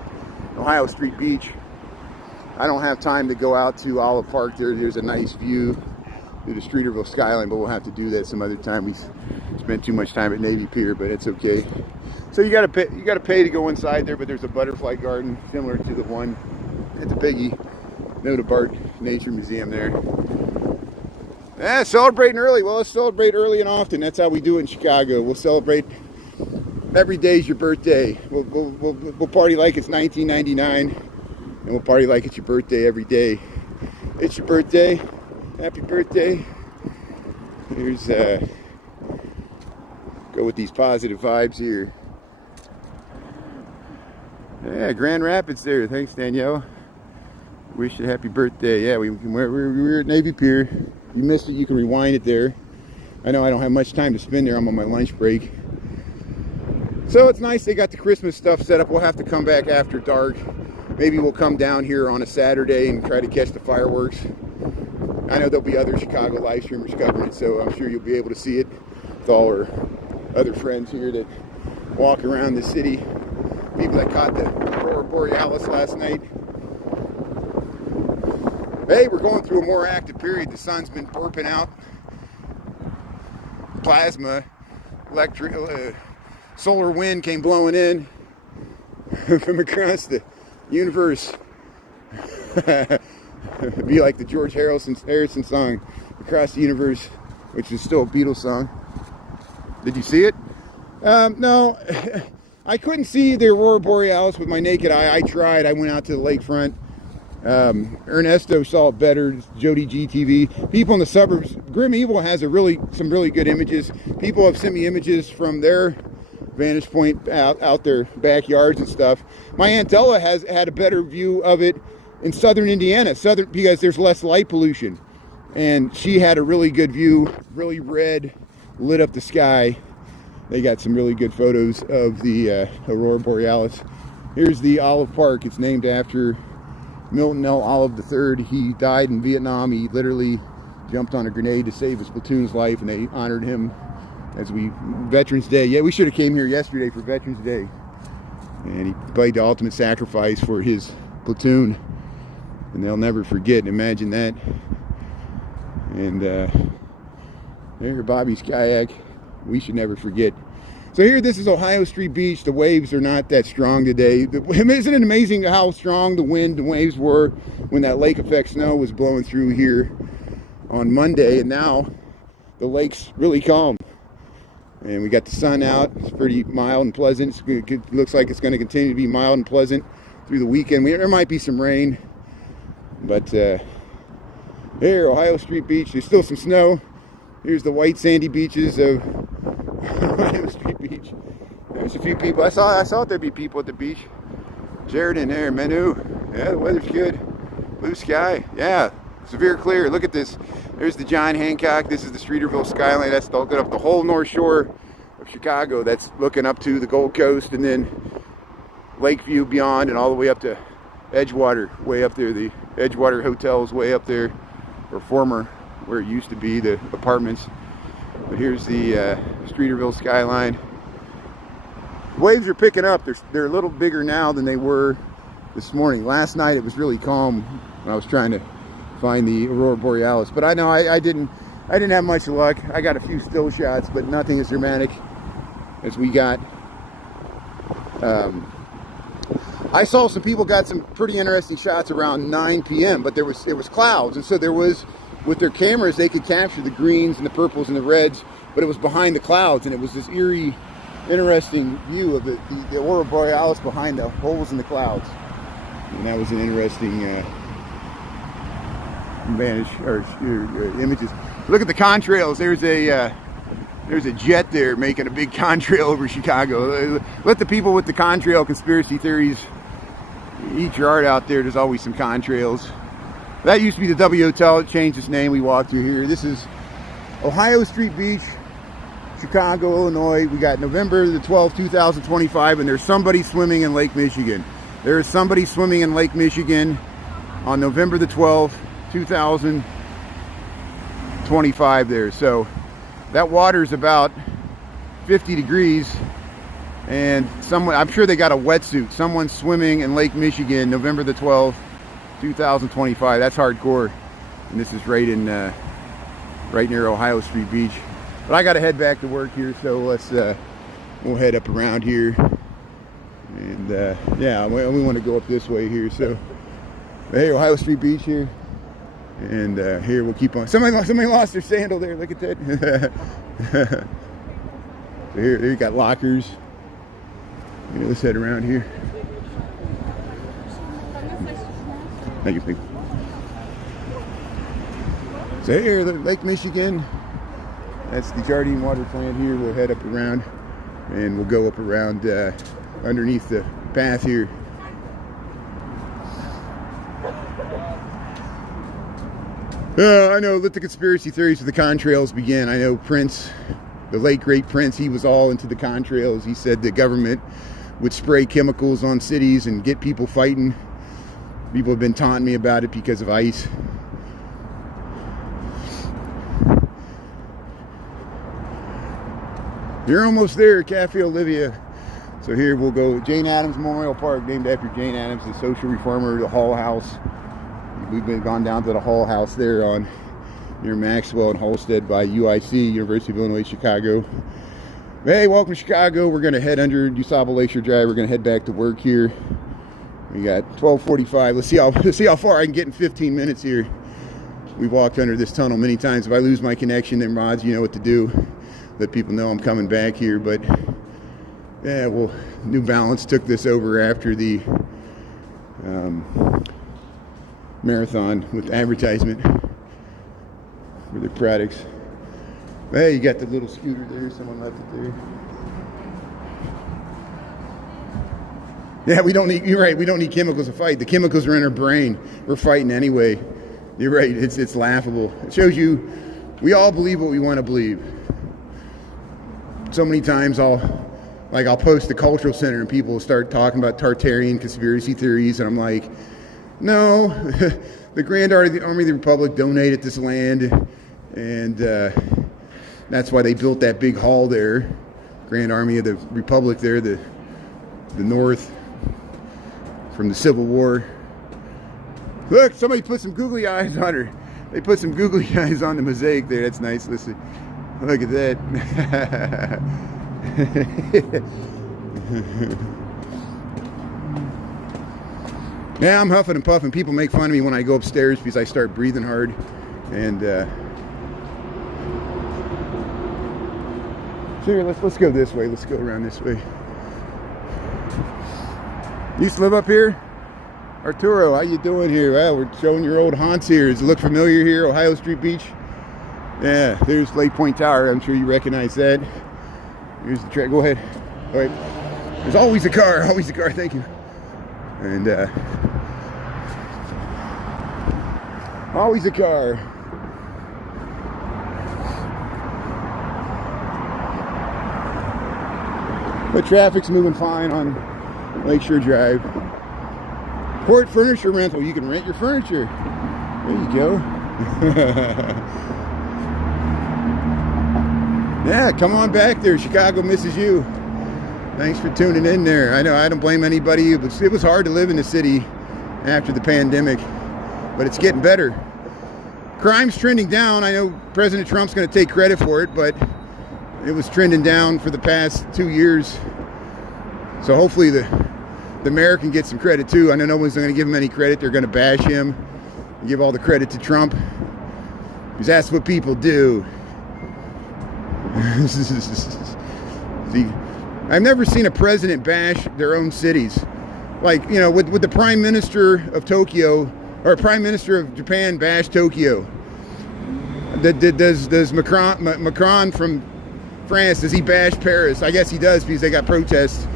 Ohio Street Beach. I don't have time to go out to Olive Park. There's a nice view through the Streeterville skyline, but we'll have to do that some other time. We spent too much time at Navy Pier, but it's okay. So you gotta pay to go inside there, but there's a butterfly garden similar to the one at the Piggy Noda Bart Nature Museum there. Yeah, celebrating early. Well, let's celebrate early and often. That's how we do it in Chicago. We'll celebrate every day's your birthday. We'll party like it's 1999. And we'll party like it's your birthday every day. It's your birthday. Happy birthday. Here's, go with these positive vibes here. Yeah, Grand Rapids there. Thanks, Danielle. Wish you a happy birthday. Yeah, we were at Navy Pier. You missed it, you can rewind it there. I know I don't have much time to spend there. I'm on my lunch break. So it's nice they got the Christmas stuff set up. We'll have to come back after dark. Maybe we'll come down here on a Saturday and try to catch the fireworks. I know there'll be other Chicago live streamers covering it, so I'm sure you'll be able to see it with all our other friends here that walk around the city. People that caught the Aurora Borealis last night. Hey, we're going through a more active period. The sun's been burping out plasma. Solar wind came blowing in from across the universe. It'd be like the George Harrison song, Across the Universe, which is still a Beatles song. Did you see it? No, I couldn't see the Aurora Borealis with my naked eye. I tried. I went out to the lakefront. Ernesto saw it better. Jody GTV. People in the suburbs. Grim Evil has some really good images. People have sent me images from their vantage point out their backyards and stuff. My Aunt Ella has had a better view of it in southern Indiana, because there's less light pollution, and she had a really good view. Really red, lit up the sky. They got some really good photos of the Aurora Borealis. Here's the Olive Park. It's named after Milton L. Olive III. He died in Vietnam. He literally jumped on a grenade to save his platoon's life, and they honored him as Veterans Day. Yeah, we should have came here yesterday for Veterans Day. And he played the ultimate sacrifice for his platoon, and they'll never forget. Imagine that. And there, Bobby's kayak. We should never forget. So here, this is Ohio Street Beach. The waves are not that strong today. Isn't it amazing how strong the wind and waves were when that lake effect snow was blowing through here on Monday, and now the lake's really calm. And we got the sun out. It's pretty mild and pleasant. It looks like it's going to continue to be mild and pleasant through the weekend. There might be some rain, but here, Ohio Street Beach. There's still some snow. Here's the white sandy beaches of Ohio Street Beach. There's a few people. I thought there'd be people at the beach. Jared in there, Menu. Yeah, the weather's good. Blue sky. Yeah, severe clear. Look at this. There's the John Hancock. This is the Streeterville skyline. That's looking up the whole north shore of Chicago. That's looking up to the Gold Coast, and then Lakeview beyond, and all the way up to Edgewater, way up there. The Edgewater Hotel's way up there, or former, where it used to be, the apartments. But here's the Streeterville skyline. Waves are picking up. They're a little bigger now than they were this morning. Last night it was really calm when I was trying to find the Aurora Borealis. But I know I didn't have much luck. I got a few still shots, but nothing as dramatic as we got. I saw some people got some pretty interesting shots around 9 p.m., but it was clouds, and so there was, with their cameras, they could capture the greens and the purples and the reds, but it was behind the clouds, and it was this eerie, interesting view of the Aurora Borealis behind the holes in the clouds. And that was an interesting vantage or images. Look at the contrails. There's a jet there making a big contrail over Chicago. Let the people with the contrail conspiracy theories eat your heart out there. There's always some contrails. That used to be the W Hotel. It changed its name. We walked through here. This is Ohio Street Beach, Chicago, Illinois. We got November the 12th, 2025, and there's somebody swimming in Lake Michigan. There is somebody swimming in Lake Michigan on November the 12th, 2025 there. So that water is about 50 degrees, and I'm sure they got a wetsuit. Someone's swimming in Lake Michigan, November the 12th, 2025. That's hardcore. And this is right near Ohio Street Beach. But I got to head back to work here, so we'll head up around here. And yeah, we want to go up this way here. So hey, Ohio Street Beach here. And here we'll keep on. Somebody lost their sandal there. Look at that. So here you got lockers. Here, let's head around here. Thank you. So here, Lake Michigan. That's the Jardine Water Plant here. We'll head up around, and we'll go up around underneath the path here. I know, let the conspiracy theories of the contrails begin. I know Prince, the late great Prince, he was all into the contrails. He said the government would spray chemicals on cities and get people fighting. People have been taunting me about it because of ice. You're almost there, Cafe Olivia. So here we'll go, Jane Addams Memorial Park, named after Jane Addams, the social reformer, the Hall House. We've gone down to the Hall House there near Maxwell and Halstead by UIC, University of Illinois, Chicago. Hey, welcome to Chicago. We're going to head under DuSable Lakeshore Drive. We're going to head back to work here. We got 12:45. Let's see how far I can get in 15 minutes here. We've walked under this tunnel many times. If I lose my connection, then rods, you know what to do. Let people know I'm coming back here. But yeah, well, New Balance took this over after the marathon with advertisement for their products. But hey, you got the little scooter there. Someone left it there. Yeah, we don't need. You're right. We don't need chemicals to fight. The chemicals are in our brain. We're fighting anyway. You're right. It's laughable. It shows you we all believe what we want to believe. So many times I'll post the cultural center and people start talking about Tartarian conspiracy theories, and I'm like, no, the Grand Army of the Republic donated this land, and that's why they built that big hall there. Grand Army of the Republic there, the North from the Civil War. Look, somebody put some googly eyes on her. They put some googly eyes on the mosaic there. That's nice. Listen, look at that. Yeah, I'm huffing and puffing. People make fun of me when I go upstairs because I start breathing hard. And sure, let's go this way. Let's go around this way. You used to live up here? Arturo, how you doing here? Well, we're showing your old haunts here. Does it look familiar here? Ohio Street Beach? Yeah, there's Lake Point Tower. I'm sure you recognize that. Here's the track. Go ahead. All right. There's always a car. Always a car. Thank you. And always a car. But traffic's moving fine on Lakeshore Drive. Port Furniture Rental. You can rent your furniture. There you go. Yeah, come on back there. Chicago misses you. Thanks for tuning in there. I know I don't blame anybody. It was hard to live in the city after the pandemic, but it's getting better. Crime's trending down. I know President Trump's going to take credit for it, but it was trending down for the past 2 years. So hopefully the mayor can get some credit too. I know no one's going to give him any credit. They're going to bash him and give all the credit to Trump, because that's what people do. See, I've never seen a president bash their own cities. Like, you know, with the Prime Minister of Tokyo, or Prime Minister of Japan bash Tokyo. Does Macron from France, does he bash Paris? I guess he does, because they got protests.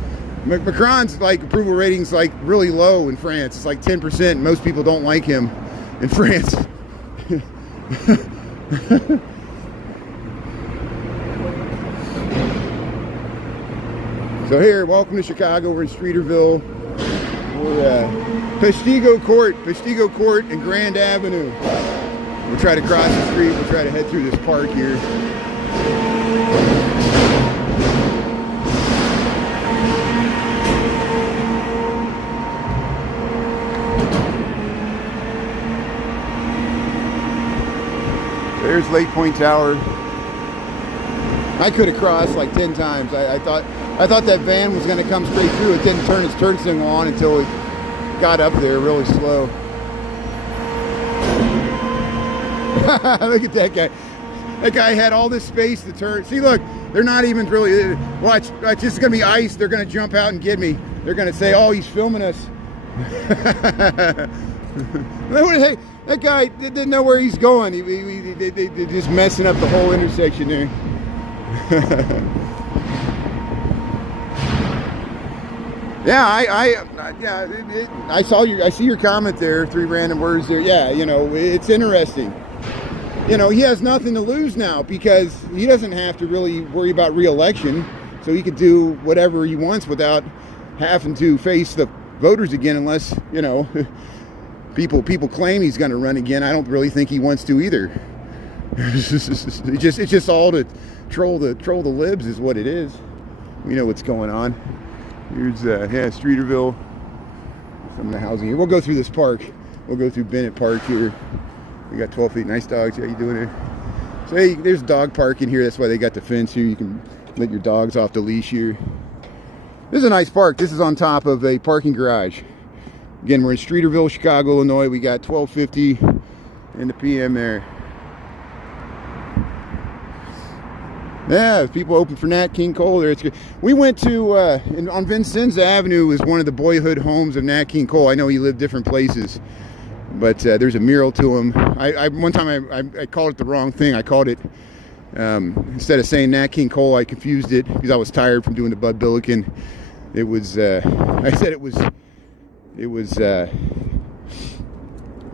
Macron's like approval ratings like really low in France. It's like 10%. Most people don't like him in France. So here, welcome to Chicago. We're in Streeterville. We're Peshtigo Court and Grand Avenue. We'll try to cross the street. We'll try to head through this park here. There's Lake Point Tower. I could have crossed like 10 times. I thought that van was going to come straight through. It didn't turn its turn signal on until it got up there really slow. Look at that guy. That guy had all this space to turn. See, look, they're not even really. Watch, this is going to be ice. They're going to jump out and get me. They're going to say, oh, he's filming us. Hey, that guy didn't know where he's going. They're just messing up the whole intersection there. Yeah, I see your comment there. 3 random words there. Yeah, you know, it's interesting. You know, he has nothing to lose now because he doesn't have to really worry about re-election, so he could do whatever he wants without having to face the voters again, unless, you know, people claim he's going to run again. I don't really think he wants to either. It's just all to troll the libs is what it is. We know what's going on. Here's Streeterville. Some of the housing here. We'll go through this park. We'll go through Bennett Park here. We got 12 feet. Nice dogs. How you doing there? So hey, there's dog park in here. That's why they got the fence here. You can let your dogs off the leash here. This is a nice park. This is on top of a parking garage. Again, we're in Streeterville, Chicago, Illinois. We got 1250 in the PM there. Yeah, people open for Nat King Cole there. It's good. We went to on Vincennes Avenue is one of the boyhood homes of Nat King Cole. I know he lived different places, but there's a mural to him. One time I called it the wrong thing. I called it instead of saying Nat King Cole, I confused it because I was tired from doing the Bud Billiken. It was I said it was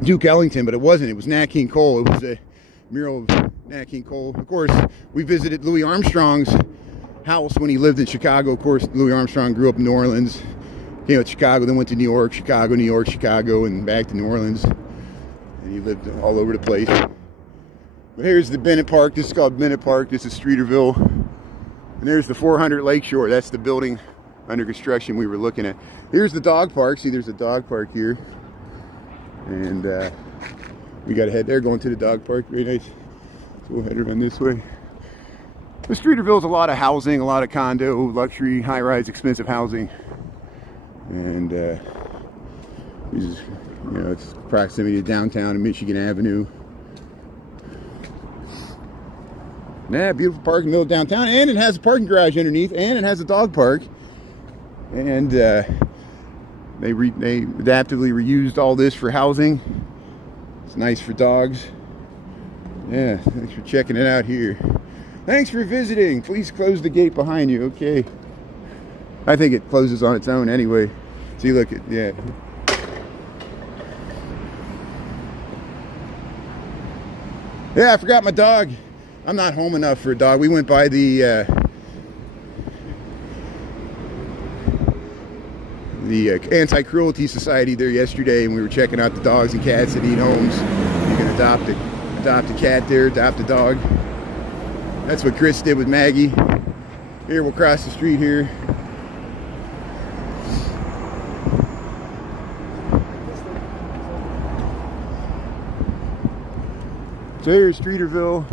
Duke Ellington, but it wasn't. It was Nat King Cole. It was a mural of Nat King Cole. Of course, we visited Louis Armstrong's house when he lived in Chicago. Of course, Louis Armstrong grew up in New Orleans, came to Chicago, then went to New York, Chicago, New York, Chicago, and back to New Orleans. And he lived all over the place. But here's the Bennett Park. This is called Bennett Park. This is Streeterville. And there's the 400 Lakeshore. That's the building under construction we were looking at. Here's the dog park. See, there's a dog park here. And we got to head there, going to the dog park. Very nice. So we'll head around this way. The Streeterville is a lot of housing, a lot of condo, luxury, high-rise, expensive housing. And it's proximity to downtown and Michigan Avenue. Yeah, beautiful park in the middle of downtown, and it has a parking garage underneath, and it has a dog park. And they adaptively reused all this for housing. It's nice for dogs. Yeah, thanks for checking it out here. Thanks for visiting. Please close the gate behind you. Okay. I think it closes on its own anyway. See, look at, yeah. Yeah, I forgot my dog. I'm not home enough for a dog. We went by the Anti-Cruelty Society there yesterday, and we were checking out the dogs and cats that need homes. You can adopt a cat there, adopt a dog. That's what Chris did with Maggie. Here, we'll cross the street here. So here's Streeterville.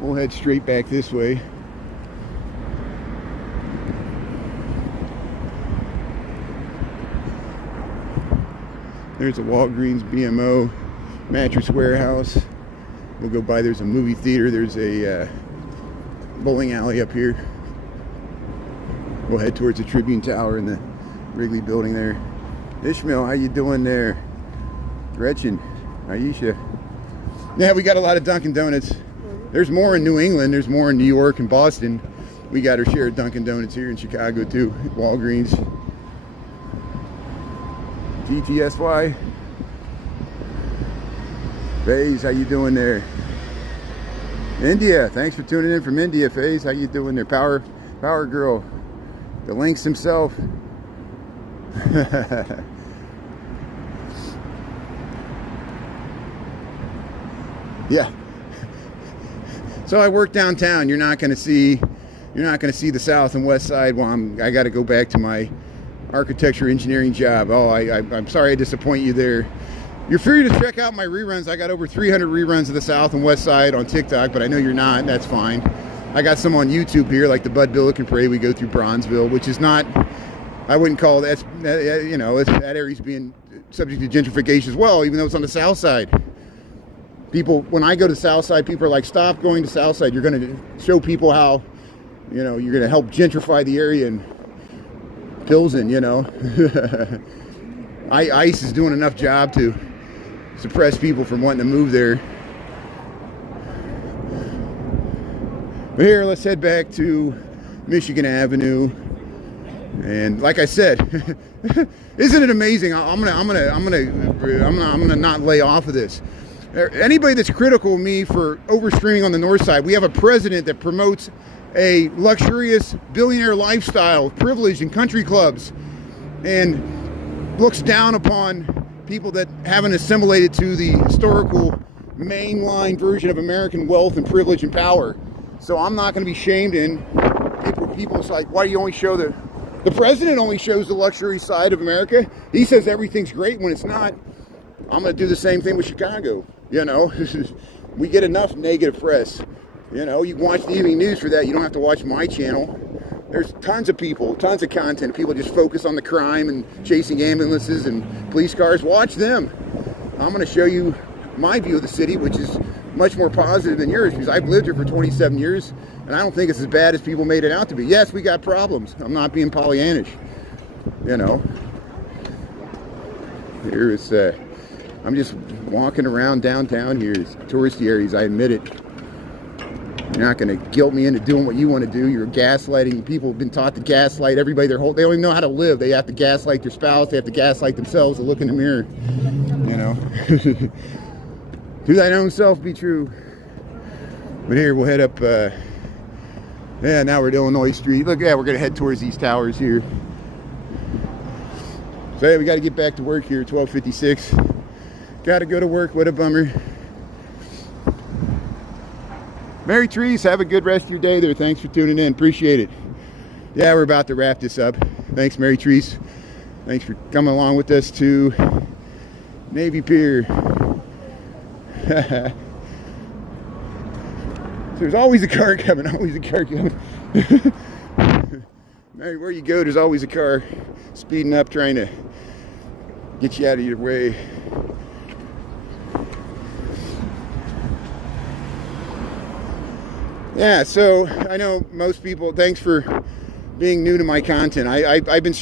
We'll head straight back this way. There's a Walgreens, BMO, Mattress Warehouse. We'll go by, there's a movie theater, there's a bowling alley up here. We'll head towards the Tribune Tower in the Wrigley building there. Ishmael, how you doing there? Gretchen, Aisha. Yeah, we got a lot of Dunkin' Donuts. There's more in New England, there's more in New York and Boston. We got our share of Dunkin' Donuts here in Chicago too, Walgreens. GTSY. FaZe, how you doing there? India, thanks for tuning in from India, FaZe. How you doing there? Power Girl. The Lynx himself. Yeah. So I work downtown. You're not going to see the south and west side while I got to go back to my architecture engineering job. Oh, I'm sorry I disappoint you there. You're free to check out my reruns. I got over 300 reruns of the south and west side on TikTok, but I know you're not. That's fine. I got some on YouTube here, like the Bud Billiken Parade. We go through Bronzeville, which is not, I wouldn't call that, that area's being subject to gentrification as well, even though it's on the south side. People, when I go to the south side, people are like, stop going to south side. You're going to show people how, you're going to help gentrify the area and Pilsen, ICE is doing enough job to suppress people from wanting to move there. But here, let's head back to Michigan Avenue. And like I said, isn't it amazing? I'm gonna not lay off of this. Anybody that's critical of me for overstreaming on the north side, we have a president that promotes a luxurious billionaire lifestyle, privilege in country clubs, and looks down upon people that haven't assimilated to the historical mainline version of American wealth and privilege and power. So I'm not going to be shamed in people's like, why do you only show the president only shows the luxury side of America? He says everything's great when it's not. I'm going to do the same thing with Chicago. We get enough negative press. You can watch the evening news for that. You don't have to watch my channel. There's tons of people, tons of content. People just focus on the crime and chasing ambulances and police cars. Watch them. I'm going to show you my view of the city, which is much more positive than yours, because I've lived here for 27 years, and I don't think it's as bad as people made it out to be. Yes, we got problems. I'm not being Pollyannish, you know. Here is, I'm just walking around downtown here. It's touristy areas, I admit it. You're not going to guilt me into doing what you want to do. You're gaslighting. People have been taught to gaslight everybody they don't even know how to live. They have to gaslight their spouse. They have to gaslight themselves to look in the mirror, you know. To thine own self be true. But here, we'll head up, yeah, now we're at Illinois Street. Look, yeah, we're going to head towards these towers here. So, yeah, we got to get back to work here, 12:56. Got to go to work. What a bummer. Merry trees. Have a good rest of your day there. Thanks for tuning in. Appreciate it. Yeah, we're about to wrap this up. Thanks, Merry trees. Thanks for coming along with us to Navy Pier. There's always a car coming, always a car coming. Where you go, there's always a car speeding up, trying to get you out of your way. Yeah, so I know most people, thanks for being new to my content. I've been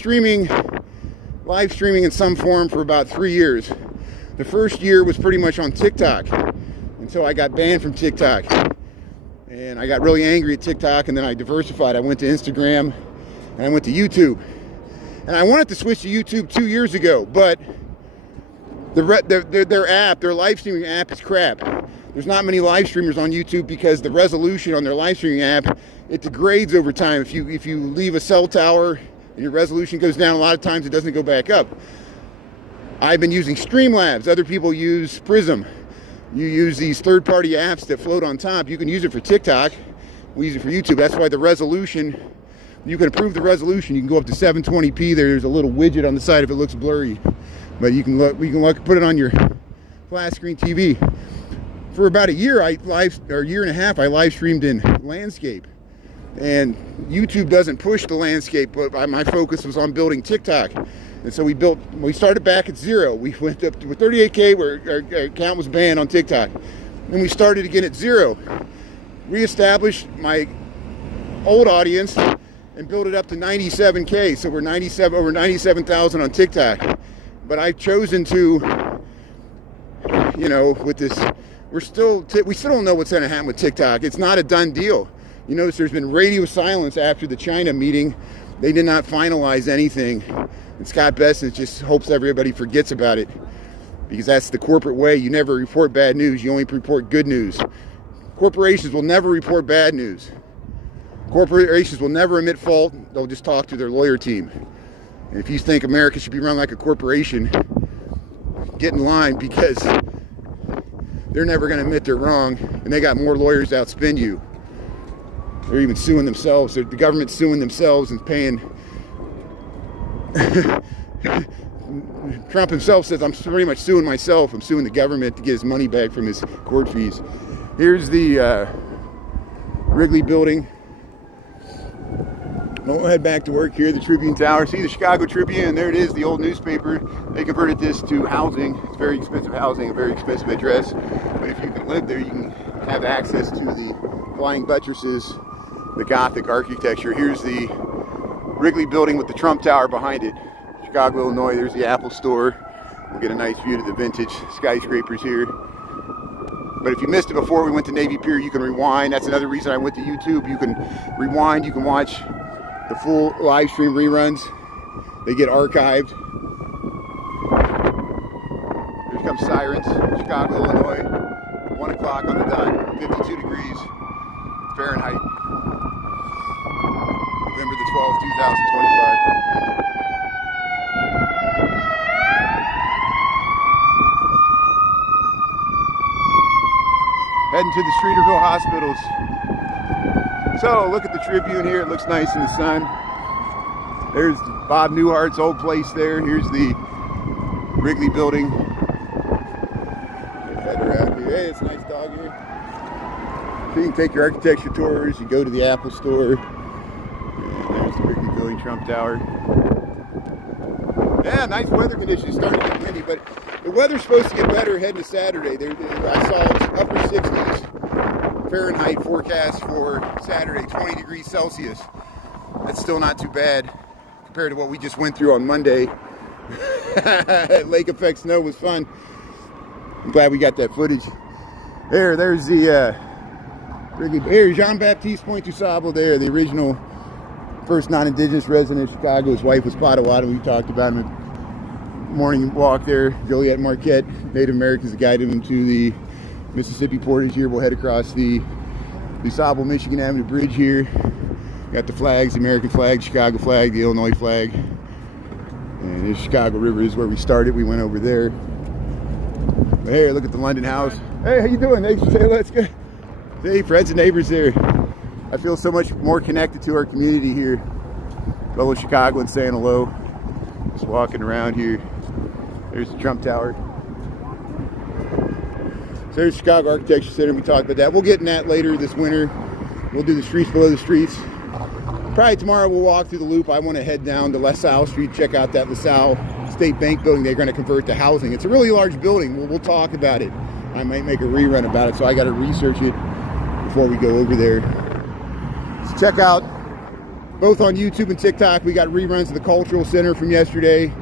live streaming in some form for about 3 years. The first year was pretty much on TikTok until I got banned from TikTok. And I got really angry at TikTok, and then I diversified. I went to Instagram, and I went to YouTube. And I wanted to switch to YouTube 2 years ago, but their app, their live streaming app is crap. There's not many live streamers on YouTube because the resolution on their live streaming app, it degrades over time. If you leave a cell tower and your resolution goes down, a lot of times it doesn't go back up. I've been using Streamlabs. Other people use Prism. You use these third-party apps that float on top. You can use it for TikTok. We use it for YouTube. That's why the resolution, you can improve the resolution. You can go up to 720p. There's a little widget on the side if it looks blurry. But you can put it on your flat screen TV. For about a year, year and a half, I live streamed in landscape. And YouTube doesn't push the landscape, but my focus was on building TikTok. And so we started back at 0. We went up to 38K where our account was banned on TikTok. And we started again at 0. Reestablished my old audience and built it up to 97K. So we're over 97,000 on TikTok. But I've chosen to, you know, with this, we still don't know what's going to happen with TikTok. It's not a done deal. You notice there's been radio silence after the China meeting. They did not finalize anything. And Scott Bessent just hopes everybody forgets about it, because that's the corporate way. You never report bad news. You only report good news. Corporations will never report bad news. Corporations will never admit fault. They'll just talk to their lawyer team. And if you think America should be run like a corporation, get in line, because they're never going to admit they're wrong, and they got more lawyers to outspend you. They're even suing themselves. The government's suing themselves and paying. Trump himself says, I'm pretty much suing myself. I'm suing the government to get his money back from his court fees. Here's the Wrigley building. We'll head back to work here, the Tribune Tower. See the Chicago Tribune, and there it is, the old newspaper. They converted this to housing. It's very expensive housing, a very expensive address. But if you can live there, you can have access to the flying buttresses, the Gothic architecture. Here's the Wrigley building with the Trump Tower behind it. Chicago, Illinois. There's the Apple Store. We'll get a nice view to the vintage skyscrapers here. But if you missed it before we went to Navy Pier, you can rewind. That's another reason I went to YouTube. You can rewind. You can watch the full live stream reruns. They get archived. Here comes sirens. Chicago, Illinois. 1 o'clock on the dot. 52 degrees Fahrenheit. November the 12th, 2025. Heading to the Streeterville hospitals. So look at the Tribune here. It looks nice in the sun. There's Bob Newhart's old place there. Here's the Wrigley building. Head around here. Hey, it's a nice dog here. So you can take your architecture tours. You go to the Apple Store. And there's the Wrigley building, Trump Tower. Yeah, nice weather conditions. Starting to get windy, but the weather's supposed to get better heading to Saturday. I saw upper 60s Fahrenheit forecast for Saturday, 20 degrees Celsius. That's still not too bad compared to what we just went through on Monday. Lake effect snow was fun. I'm glad we got that footage. There's the there's Jean-Baptiste Pointe du Sable there, the original first non-indigenous resident of Chicago. His wife was Potawatomi. We talked about him at morning walk there. Joliet Marquette, Native Americans guided him to the Mississippi portage here. We'll head across the DuSable Michigan Avenue Bridge here. Got the flags, the American flag, Chicago flag, the Illinois flag. And the Chicago River is where we started. We went over there. But here, look at the London House. Hey, how you doing? Hey, let's go. Hey, friends and neighbors there. I feel so much more connected to our community here. Fellow Chicagoans saying hello. Just walking around here. There's the Trump Tower. So there's Chicago Architecture Center. We talked about that. We'll get in that later this winter. We'll do the streets below the streets. Probably tomorrow we'll walk through the loop. I want to head down to LaSalle Street, check out that LaSalle State Bank building they're going to convert to housing. It's a really large building. We'll talk about it. I might make a rerun about it, so I got to research it before we go over there. So check out both on YouTube and TikTok. We got reruns of the Cultural Center from yesterday.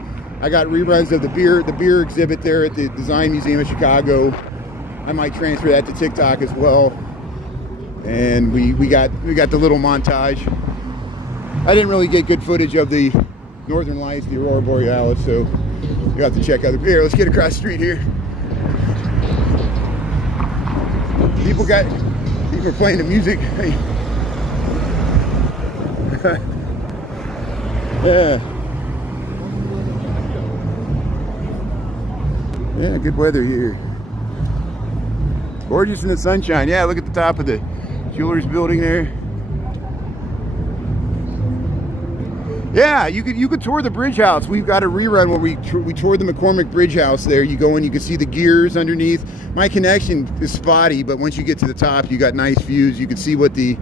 I got reruns of the beer exhibit there at the Design Museum of Chicago. I might transfer that to TikTok as well. And we got the little montage. I didn't really get good footage of the Northern Lights, the Aurora Borealis, so you have to check out the beer. Let's get across the street here. People are playing the music. Hey. Yeah, good weather here. Gorgeous in the sunshine. Yeah, look at the top of the Jewelers building there. Yeah, you could tour the bridge house. We've got a rerun where we toured the McCormick Bridge House there. You go in, you can see the gears underneath. My connection is spotty, but once you get to the top, you got nice views. You can see what the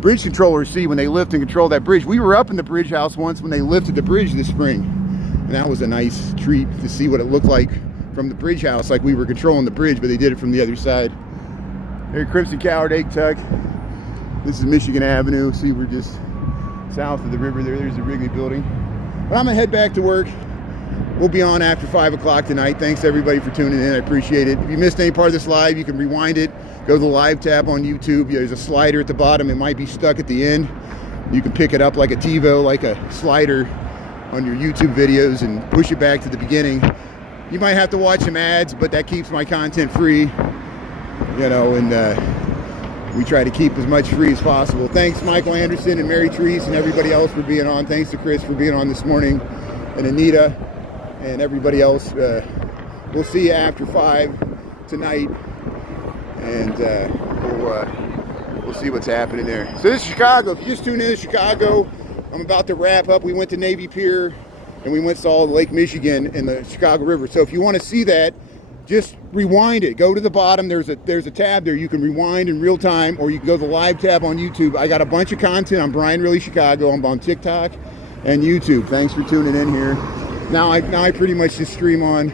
bridge controllers see when they lift and control that bridge. We were up in the bridge house once when they lifted the bridge this spring, and that was a nice treat to see what it looked like from the bridge house, like we were controlling the bridge, but they did it from the other side. There, Crimson Coward Egg Tuck. This is Michigan Avenue. See, we're just south of the river there. There's the Wrigley building. But I'm gonna head back to work. We'll be on after 5 o'clock tonight. Thanks everybody for tuning in. I appreciate it. If you missed any part of this live, you can rewind it. Go to the live tab on YouTube. There's a slider at the bottom. It might be stuck at the end. You can pick it up like a TiVo, like a slider on your YouTube videos and push it back to the beginning. You might have to watch some ads, but that keeps my content free. You know, and we try to keep as much free as possible. Thanks Michael Anderson and Mary Therese and everybody else for being on. Thanks to Chris for being on this morning, and Anita and everybody else. We'll see you after 5 tonight, and we'll see what's happening there. So this is Chicago. If you just tuned in to Chicago, I'm about to wrap up. We went to Navy Pier and we went and saw Lake Michigan and the Chicago River. So if you want to see that, just rewind it. Go to the bottom. There's a tab there. You can rewind in real time, or you can go to the live tab on YouTube. I got a bunch of content on Brian Really Chicago. I'm on TikTok and YouTube. Thanks for tuning in here. Now I pretty much just stream on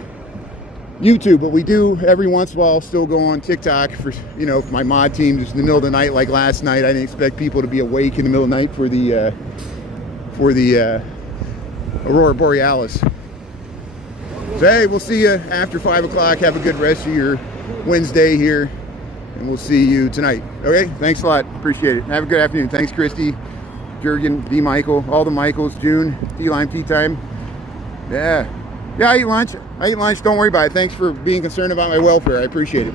YouTube, but we do every once in a while still go on TikTok for, you know, my mod team just in the middle of the night. Like last night, I didn't expect people to be awake in the middle of the night for the Aurora Borealis. So hey, we'll see you after 5 o'clock. Have a good rest of your Wednesday here, and we'll see you tonight. Okay, thanks a lot. Appreciate it. Have a good afternoon. Thanks, Christy, Jurgen, D. Michael, all the Michaels, June, D-Lime Tea Time. Yeah, I eat lunch. Don't worry about it. Thanks for being concerned about my welfare. I appreciate it.